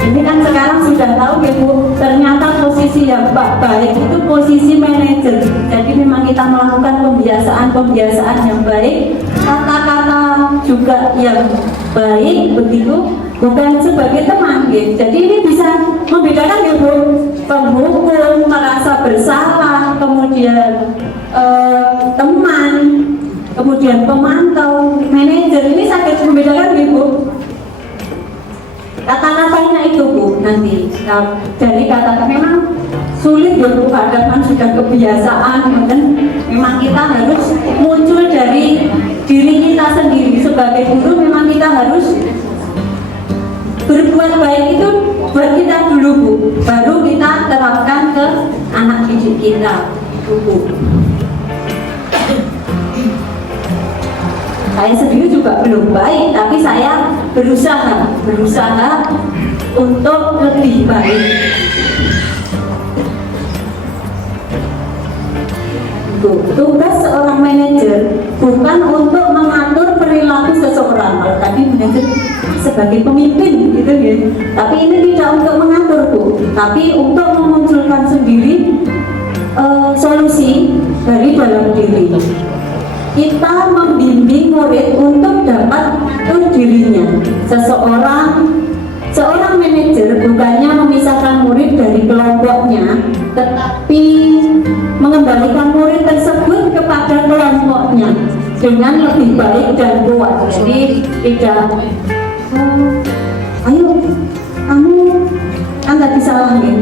Ini kan sekarang sudah tahu ya, Bu. Ternyata posisi yang baik itu posisi manajer. Jadi memang kita melakukan pembiasaan yang baik, kata-kata juga yang baik, begitu. Bukan sebagai teman, gitu. Jadi ini bisa membedakan ya, Bu. Penghukum, merasa bersalah, kemudian teman, kemudian pemantau, manajer. Ini sangat membedakan ya, Bu. Kata-katanya itu, Bu, nanti. Nah, dari kata-kata memang sulit ya, Bu, kadang kan sudah kebiasaan, dan memang kita harus muncul dari diri kita sendiri. Sebagai guru memang kita harus berbuat baik itu buat kita dulu, Bu, baru kita terapkan ke anak didik kita, Bu. Saya sendiri juga belum baik, tapi saya berusaha untuk lebih baik. Tugas seorang manajer bukan untuk mengatur perilaku seseorang. Kalau tadi manajer sebagai pemimpin gitu ya, tapi ini tidak untuk mengatur, Bu, tapi untuk memunculkan sendiri solusi dari dalam diri. Kita membimbing murid untuk dapat mengatur dirinya. Seorang manajer bukannya memisahkan murid dari kelompoknya, tetapi mengembalikan murid tersebut kepada kelompoknya dengan lebih baik dan kuat. Jadi tidak, ayo kamu kan tadi salah nih,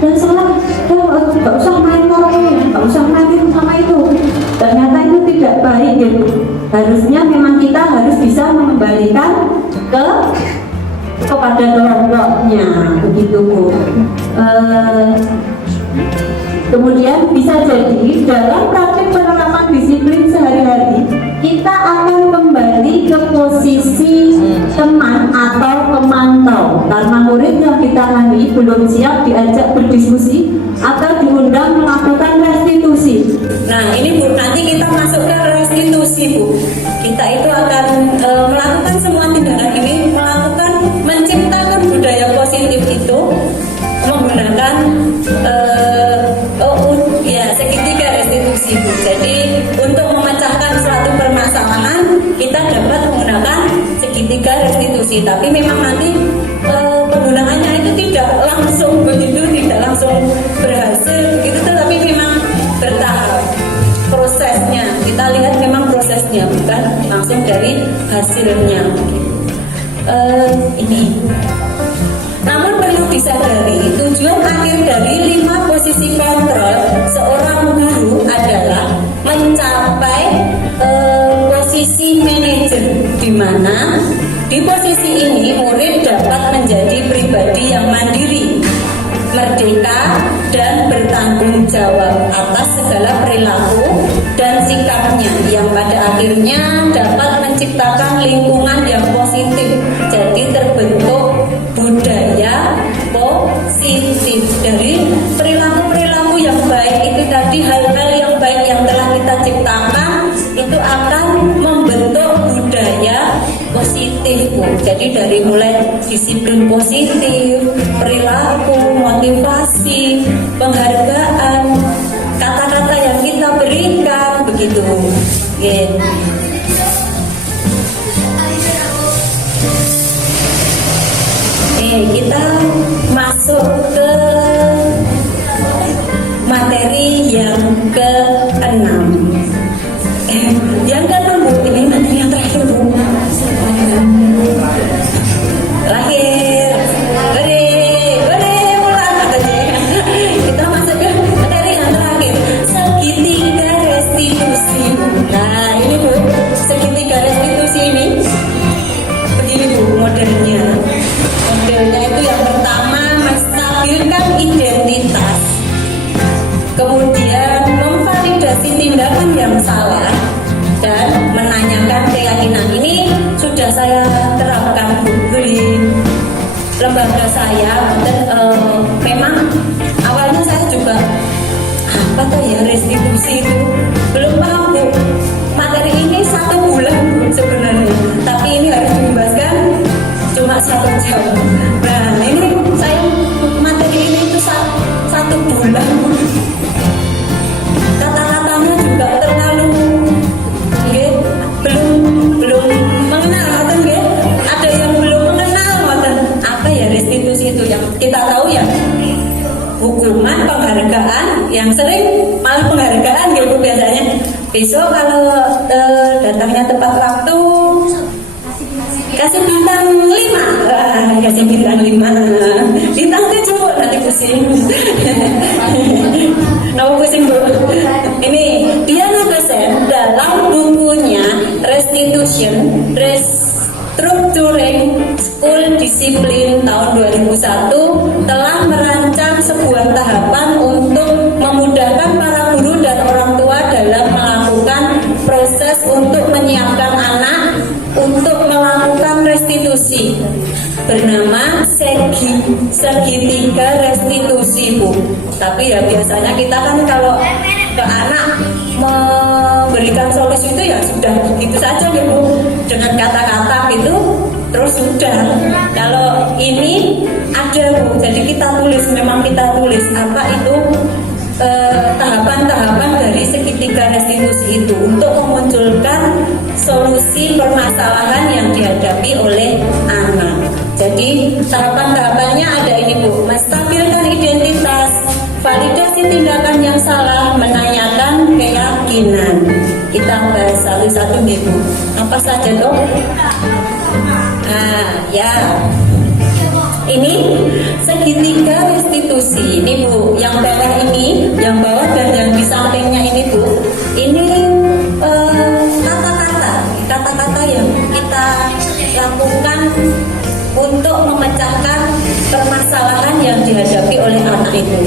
dan salah, nggak usah main karaoke, nggak usah main itu sama itu. Ternyata itu tidak baik ya, Bu. Harusnya memang kita harus bisa mengembalikan kepada kelompoknya, begitu, Bu. Kemudian bisa jadi dalam praktik penerapan disiplin sehari-hari, kita akan kembali ke posisi teman atau pemantau karena murid yang ditangani belum siap diajak berdiskusi atau diundang melakukan restitusi. Nah ini Bu, nanti kita masuk ke restitusi Bu. Kita itu akan melakukan semua tindakan ini, menciptakan budaya positif itu menggunakan segitiga restitusi Bu. Jadi untuk memecahkan suatu permasalahan kita dapat menggunakan segitiga restitusi. Tapi memang nanti penggunaannya itu tidak langsung begitu, tidak langsung berhasil begitu, tetapi memang bertahap prosesnya. Kita lihat memang prosesnya, bukan langsung dari hasilnya. Ini. Namun perlu disadari, tujuan akhir dari 5 posisi kontrol seorang guru adalah mencapai posisi manajer, di mana di posisi ini murid dapat menjadi pribadi yang mandiri, merdeka, dan bertanggung jawab atas segala perilaku dan sikapnya yang pada akhirnya dapat menciptakan lingkungan yang positif. Jadi terbentuk budaya positif dari perilaku-perilaku yang baik itu tadi, hal-hal yang baik yang telah kita ciptakan itu akan membentuk budaya positif Bu. Jadi dari mulai disiplin positif, perilaku, motivasi, penghargaan, kata-kata yang kita berikan begitu. Kita masuk ke materi yang ke-6. Yang ke-6 Bu, ini materi yang terakhir Bu. Terakhir. Ulang katanya. Kita masuk ke materi yang terakhir, segitiga restitusi. Nah ini Bu, segitiga restitusi ini begini Bu modelnya. Modelnya itu yang pertama menstabilkan identitas, kemudian memvalidasi tindakan yang salah, dan menanyakan keyakinan. Ini sudah saya terapkan di lembaga saya. Dan memang awalnya saya juga apa tuh ya restitusi itu belum paham Bu. Materi ini 1 bulan sebenarnya, tapi ini harus dibebaskan cuma 1 jam. Nah ini saya materi ini itu 1 bulan. Kata-katanya juga terlalu belum mengenal, ada yang belum mengenal apa ya restitusi itu. Yang kita tahu ya hukuman, penghargaan, yang sering malah penghargaan gitu biasanya. Besok kalau datangnya tepat waktu kasih bintang 5, kasih bintang 5, bintang 7 nanti pusing. Nama pusing Bu. Ini Diana Gosen dalam bukunya Restitution, Restructuring School Discipline tahun 2001 telah merancang sebuah tahapan untuk memudahkan para guru dan orang tua dalam melakukan proses untuk menyiapkan anak untuk melakukan restitusi, bernama segitiga restitusi Bu. Tapi ya biasanya kita kan kalau ke anak memberikan solusi itu ya sudah gitu saja gitu, dengan kata-kata gitu terus sudah. Kalau ini ada Bu, jadi kita tulis, memang kita tulis apa itu tahapan-tahapan dari segitiga restitusi itu untuk memunculkan solusi permasalahan yang dihadapi oleh anak. Jadi tahapan-tahapannya ada ini Bu, menstabilkan identitas, validasi tindakan yang salah, menanyakan keyakinan. Kita bahas satu-satu nih Bu. Apa saja toh? Nah ya, ini segitiga restitusi. Ini Bu, yang bawah ini, yang bawah dan yang di sampingnya ini Bu. Ini kata-kata yang kita lakukan untuk memecahkan permasalahan yang dihadapi oleh anak itu.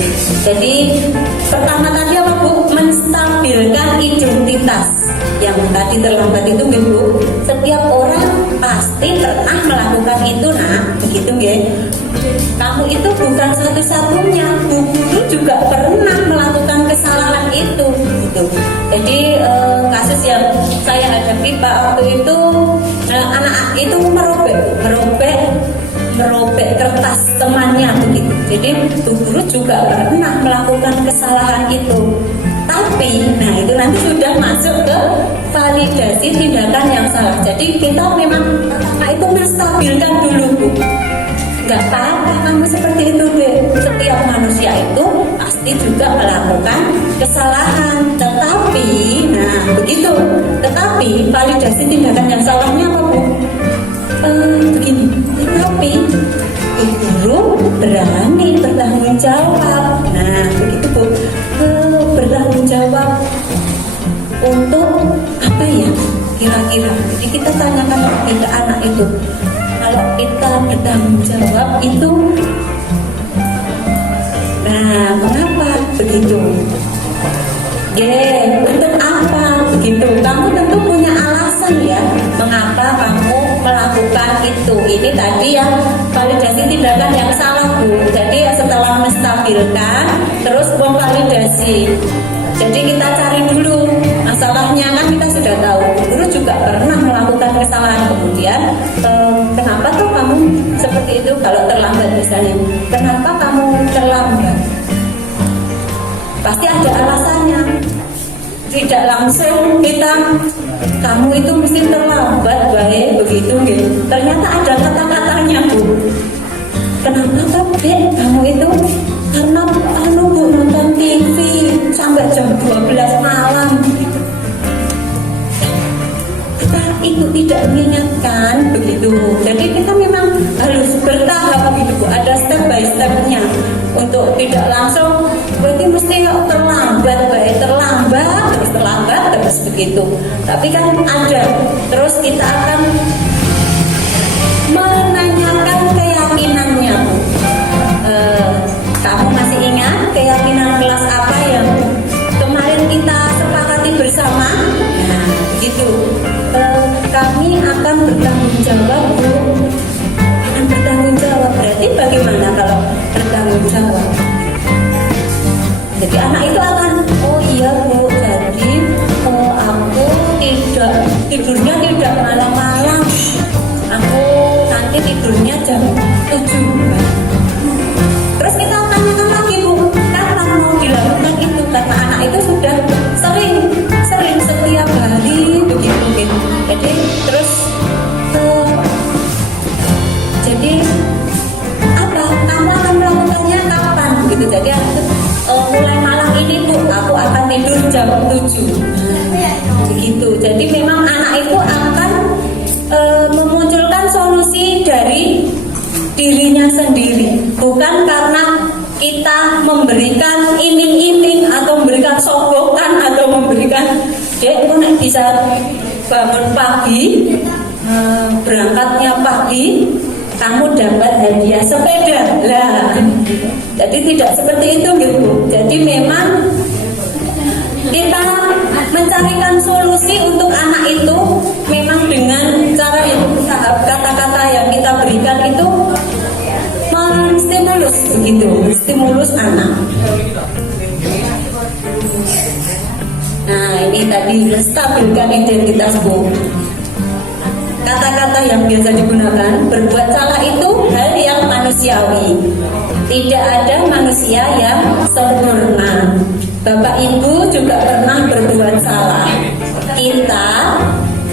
Jadi pertama tadi apa Bu? Menstabilkan identitas. Yang tadi terlambat itu Bu, setiap orang pasti pernah melakukan itu begitu ya. Kamu itu bukan satu-satunya, Bu Guru juga pernah melakukan kesalahan itu gitu. Jadi kasus yang saya hadapi Pak waktu itu anak itu merobek kertas temannya begitu. Jadi Bu Guru juga pernah melakukan kesalahan itu. Tapi, nah itu nanti sudah masuk ke validasi tindakan yang salah. Jadi kita memang pertama itu menstabilkan dulu Bu. Gak apa-apa kamu seperti itu deh. Setiap manusia itu pasti juga melakukan kesalahan. Tetapi, nah begitu. Tetapi validasi tindakan yang salahnya apa Bu? Begini. Tetapi Guru berani bertanggung jawab. Nah begitu Bu. Bertanggung jawab untuk apa ya kira-kira. Jadi kita tanyakan lagi ke anak itu, kalau kita bertanggung jawab itu, nah mengapa begitu? Untuk apa begitu? Kamu tentu punya alasan ya, mengapa kamu melakukan itu. Ini tadi ya validasi tindakan yang salah Bu. Jadi setelah menstabilkan, terus memvalidasi. Jadi kita cari dulu masalahnya, kan kita sudah tahu Guru juga pernah melakukan kesalahan. Kemudian kenapa tuh kamu seperti itu kalau terlambat misalnya? Kenapa kamu terlambat? Pasti ada alasannya. Tidak langsung kamu itu mesti terlambat baik begitu gitu. Ternyata ada kata-katanya Bu. Kenapa Dek kamu itu? Karena Bu nonton TV sampai jam 12 malam gitu. Kita itu tidak mengingatkan begitu. Jadi kita memang harus bertahap begitu Bu. Ada step by stepnya untuk tidak langsung berarti mesti terlambat terus begitu. Tapi kan ada. Terus kita akan menanyakan keyakinannya Bu. Kamu masih ingat keyakinan kelas apa yang kemarin kita sepakati bersama? Nah, begitu. Kami akan bertanggung jawab Bu. Akan bertanggung jawab. Berarti bagaimana kalau bertanggung jawab? Jadi anak itu akan, oh iya Bu, jadi aku tidurnya tidak malam-malam. Aku nanti tidurnya jam 7. Terus kita tanyakan lagi Bu, kapan mau dilakukan itu? Karena anak itu sudah sering setiap hari begitu gitu. Jadi terus jadi apa? Kamu akan melakukannya kapan? Gitu. Jadi mulai malam ini Bu, aku akan tidur jam 7. Begitu. Jadi memang anak itu akan memunculkan solusi dari dirinya sendiri, bukan karena kita memberikan iming-iming atau memberikan sogokan atau memberikan Dek bisa bangun pagi, berangkatnya pagi, kamu dapat hadiah sepeda lah. Jadi tidak seperti itu gitu. Jadi memang kita mencarikan solusi untuk anak itu memang dengan cara yang kata-kata yang kita berikan itu menstimulus begitu, stimulus anak. Nah ini tadi stabilkan identitas Bu. Kata-kata yang biasa digunakan, berbuat salah itu hal yang manusiawi. Tidak ada manusia yang sempurna. Bapak Ibu juga pernah berbuat salah. Kita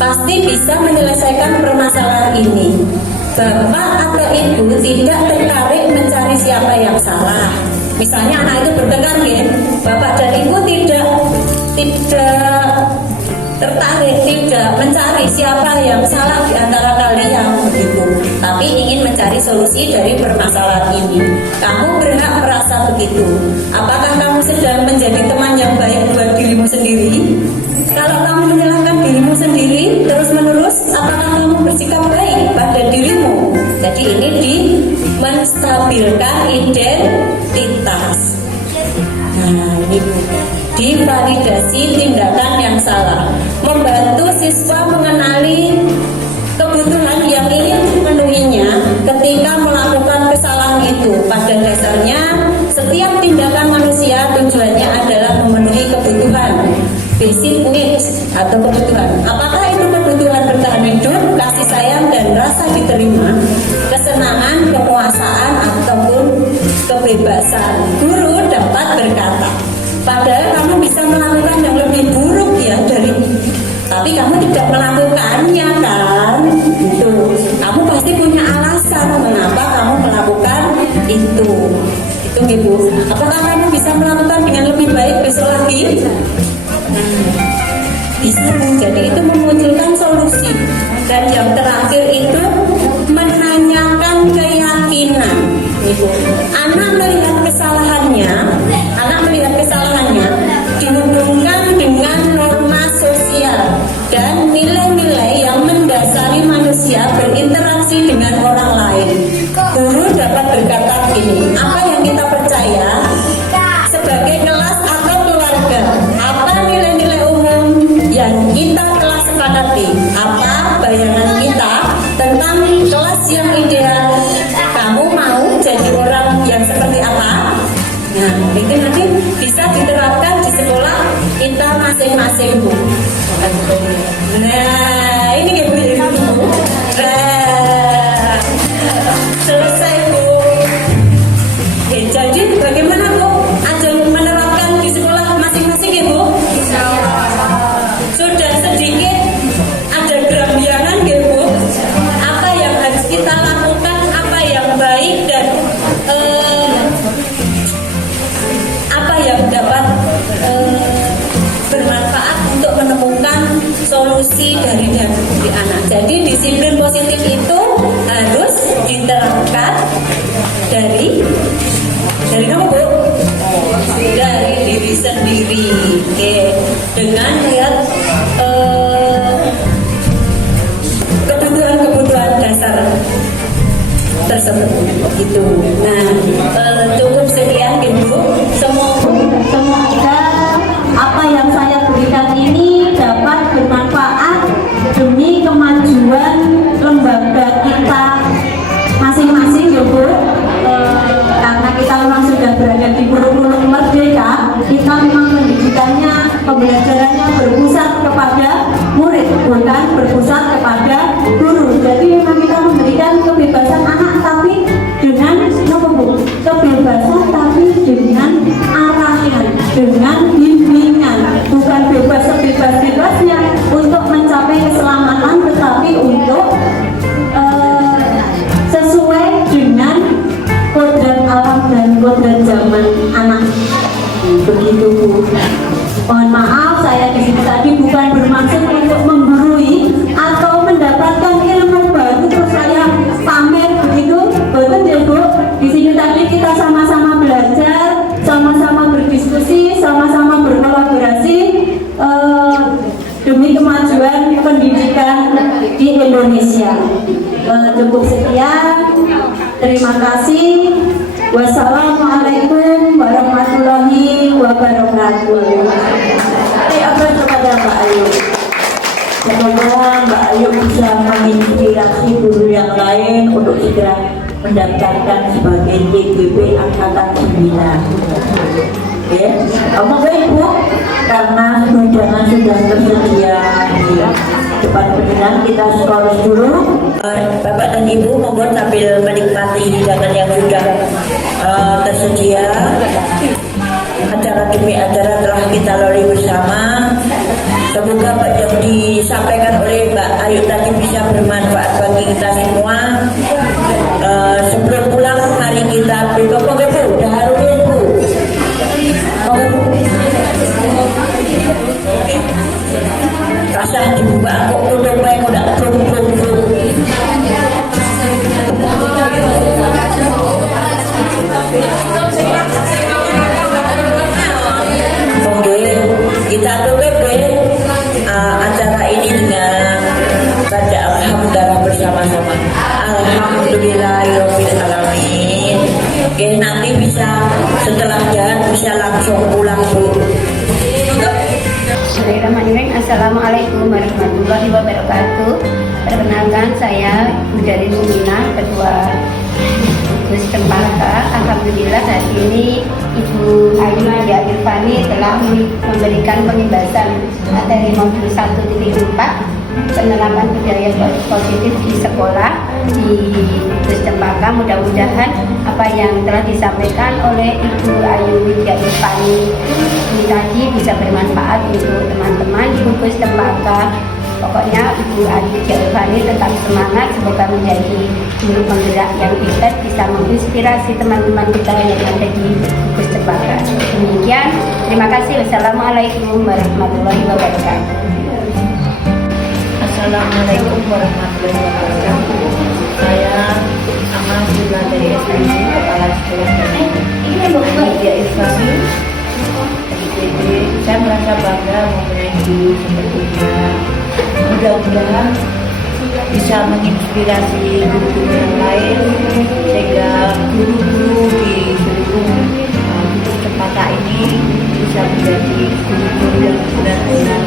pasti bisa menyelesaikan permasalahan ini. Bapak atau Ibu tidak tertarik mencari siapa yang salah. Misalnya anak itu bertengkar ya, Bapak dan Ibu tidak tertarik, tidak mencari siapa yang salah di antara kalian begitu, tapi ingin mencari solusi dari permasalahan ini. Kamu berhak merasa begitu. Apakah kamu sedang menjadi teman yang baik buat dirimu sendiri? Kalau kamu menyalahkan dirimu sendiri terus menerus, apakah kamu bersikap baik pada dirimu? Jadi Jadi ini menstabilkan identitas. Nah, ini Bu, divalidasi tindakan yang salah, membantu siswa mengenali kebutuhan yang ingin dipenuhinya ketika melakukan kesalahan itu. Pada dasarnya, setiap tindakan manusia tujuannya adalah memenuhi kebutuhan basic needs atau kebutuhan. Apakah itu kebutuhan bertahan hidup, kasih sayang dan rasa diterima, kesenangan, kepuasaan ataupun kebebasan? Guru dapat berkata, padahal kamu bisa melakukan yang lebih buruk ya dari, tapi kamu tidak melakukannya kan? Itu kamu pasti punya alasan mengapa kamu melakukan itu. Itu Ibu. Apakah kamu bisa melakukan dengan lebih baik besok lagi? Bisa. Jadi itu memunculkan solusi. Dan yang terakhir itu menanyakan keyakinan. Ibu. Anak melihat kesalahannya dihubungkan dengan norma sosial dan nilai-nilai yang mendasari manusia berinteraksi dengan orang lain. Guru dapat berkata begini, apa yang kita percaya sebagai kelas atau keluarga, apa nilai-nilai umum yang kita telah sepakati, apa bayangan kita tentang kelas yang ideal, kamu mau jadi orang yang seperti apa? Nah, itu nanti bisa diterapkan di sekolah kita masing-masing Bu. Nah, ini kayak Bu. Nah, selesai Bu. Jadi bagaimana Bu? Ajang menerapkan di sekolah masing-masing ya Bu? Sudah sedikit ada gerambianan ya Bu? Apa yang harus kita lakukan, apa yang baik dan apa yang dapat bermanfaat untuk menemukan solusi dari anak. Jadi disiplin positif itu harus diterapkan dari apa Bu? Dari diri sendiri. Oke. Dengan lihat kebutuhan dasar tersebut gitu. Nah, cukup sekian Ibu. Semoga apa yang saya berikan ini dapat bermanfaat demi kemajuan lembaga kita masing-masing ya Bu. Karena kita memang sudah berada di kurikulum merdeka, kita memang pendidikannya, pembelajarannya berpusat kepada murid, bukan berpusat kepada guru. Jadi memang kita memberikan kebebasan anak, tapi dengan kebebasan tapi dengan arahan, dengan bimbingan, bukan bebas sebebas-bebasnya untuk mencapai keselamatan, tetapi untuk sesuai dengan kodrat alam dan kodrat zaman anak. Begitu Bu. Mohon maaf, saya di sini tadi bukan bermaksud untuk menggurui atau mendapatkan ilmu baru terus saya pamer begitu, betul ya Bu. Di sini tadi kita sama-sama belajar, sama-sama berdiskusi, sama-sama berkolaborasi demi kemajuan pendidikan di Indonesia. Cukup sekian. Terima kasih. Wassalamualaikum warahmatullahi wabarakatuh. Apa kepada Mbak Ayu? Semoga Mbak Ayu bisa menginspirasi guru yang lain untuk segera mendaftarkan sebagai TGB Angkatan 9. Ya, omong Ibu, karena tunjangan sudah tersedia di depan pimpinan, kita skor dulu. Bapak dan Ibu mohon sambil menikmati hidangan yang sudah tersedia. Acara demi acara telah kita lalui bersama. Semoga apa yang disampaikan oleh Mbak Ayu tadi bisa bermanfaat bagi kita semua. Sebelum pulang mari kita berdoa Bu, daharunya Bu. Kasih dibuka kok tutup baik udah belum. Oke, kita tutup acara ini dengan baca alhamdulillah bersama-sama. Alhamdulillah. Alhamdulillahirabbil alamin. Oke, nanti bisa setelah jalan bisa langsung pulang Bu. Bismillahirrahmanirrahim. Assalamualaikum warahmatullahi wabarakatuh. Perkenalkan, saya dari Lumina, Ketua Gugus Cempaka. Alhamdulillah saat ini Ibu Ayu Widya Irfani telah memberikan pengimbasan materi modul 1.4 penerapan budaya positif di sekolah di Gugus Cempaka. Mudah-mudahan apa yang telah disampaikan oleh Ibu Ayu Widya Irfani ini tadi bisa bermanfaat untuk teman-teman di Gugus Cempaka. Pokoknya Ibu Ayu Widya Irfani tetap semangat, semoga menjadi guru penggerak yang hebat, bisa menginspirasi teman-teman kita yang ada di Gugus Cempaka. Demikian, terima kasih. Wassalamualaikum warahmatullahi wabarakatuh. Assalamualaikum warahmatullahi wabarakatuh. Saya Amadullah dari SPG, Kepala Sekolah Widya Irfani. Jadi saya merasa bangga mempunyai guru seperti dia. Mudah-mudahan bisa menginspirasi guru-guru yang lain sehingga guru-guru di seluruh Gugus Cempaka ini bisa menjadi guru-guru yang benar-benar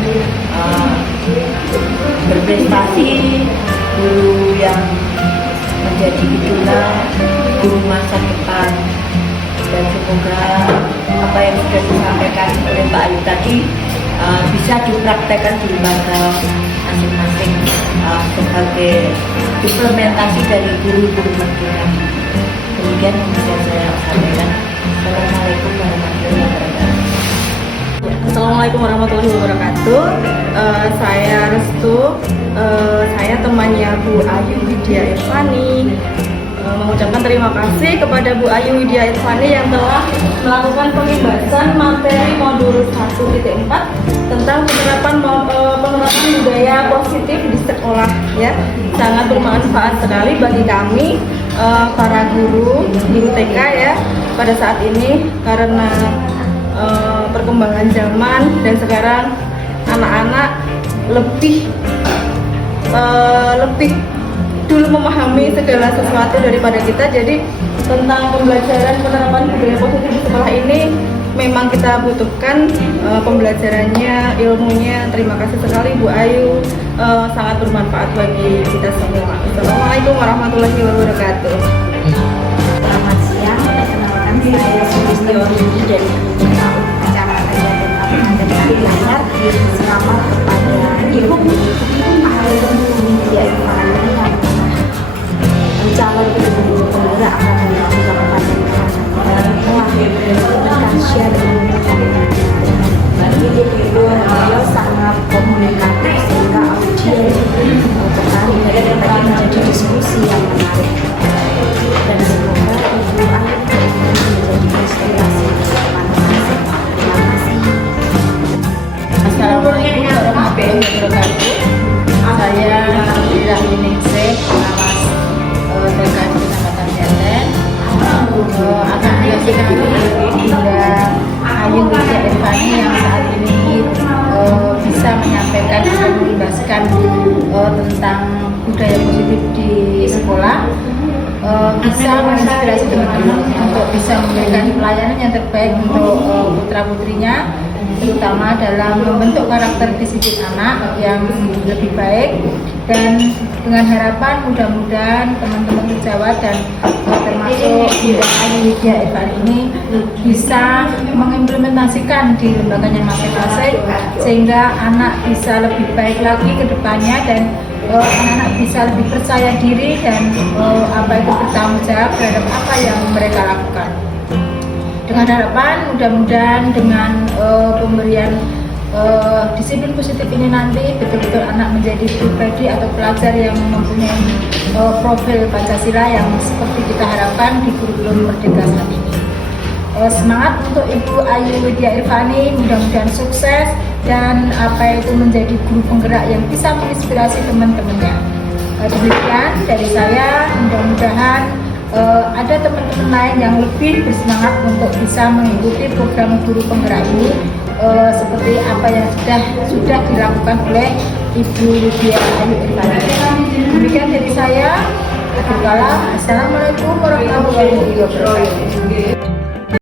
berprestasi, guru yang menjadi idola, guru masa depan. Dan semoga apa yang sudah disampaikan oleh Pak Ayu tadi bisa dipraktekkan di lembaga masing-masing sebagai implementasi dari guru-guru penggerak. Demikian yang bisa saya sampaikan. Assalamualaikum warahmatullahi wabarakatuh. Assalamualaikum warahmatullahi wabarakatuh. Saya Restu, saya temannya Bu Ayu Widya Irfani. Mengucapkan terima kasih kepada Bu Ayu Widya Irfani yang telah melakukan pengimbasan materi modul 1.4 tentang penerapan budaya positif di sekolah, ya. Sangat bermanfaat sekali bagi kami para guru TK, ya, pada saat ini karena perkembangan zaman dan sekarang anak-anak lebih dulu memahami segala sesuatu daripada kita. Jadi tentang pembelajaran penerapan budaya positif di sekolah ini memang kita butuhkan pembelajarannya, ilmunya. Terima kasih sekali Bu Ayu, sangat bermanfaat bagi kita semua. Assalamualaikum warahmatullahi wabarakatuh. Selamat siang, perkenalkan saya Sulistioni dari acara Raja dan Abang dari Layar. Selamat kepada Ibu Ayu Widya Irfani yang mencalon guru penggerak akademi Kabupaten Karangasem telah memberikan sharing beliau sangat komunikatif sehingga audiens tertarik dan menjadi diskusi yang menarik. Dan semoga Ibu Ayu menjadi inspirasi terima kasih. Assalamualaikum warahmatullahi wabarakatuh. Saya Ira Ningsih, pengawas TK Kecamatan Jateng. Akan dilanjutkan Bunda Ayu Widya Irfani yang saat ini bisa menyampaikan dan menjelaskan tentang budaya positif di sekolah, bisa menginspirasi teman-teman untuk bisa memberikan pelayanan yang terbaik untuk putra-putrinya, terutama dalam membentuk karakter disiplin anak yang lebih baik. Dan dengan harapan mudah-mudahan teman-teman sejawat dan termasuk Bunda Ayu Widya Irfani ini bisa mengimplementasikan di lembaganya masing-masing sehingga anak bisa lebih baik lagi ke depannya dan anak-anak bisa lebih percaya diri dan bertanggung jawab terhadap apa yang mereka lakukan. Dengan harapan mudah-mudahan dengan pemberian disiplin positif ini nanti betul-betul anak menjadi pribadi atau pelajar yang mempunyai profil Pancasila yang seperti kita harapkan di kurikulum Merdeka saat ini. Semangat untuk Ibu Ayu Widya Irfani, mudah-mudahan sukses dan menjadi guru penggerak yang bisa menginspirasi teman-temannya. Demikian dari saya, mudah-mudahan ada teman-teman lain yang lebih bersemangat untuk bisa mengikuti program guru penggerak ini seperti apa yang sudah dilakukan oleh Ibu Widya Ayu Irfani. Demikian dari saya. Assalamualaikum warahmatullahi wabarakatuh.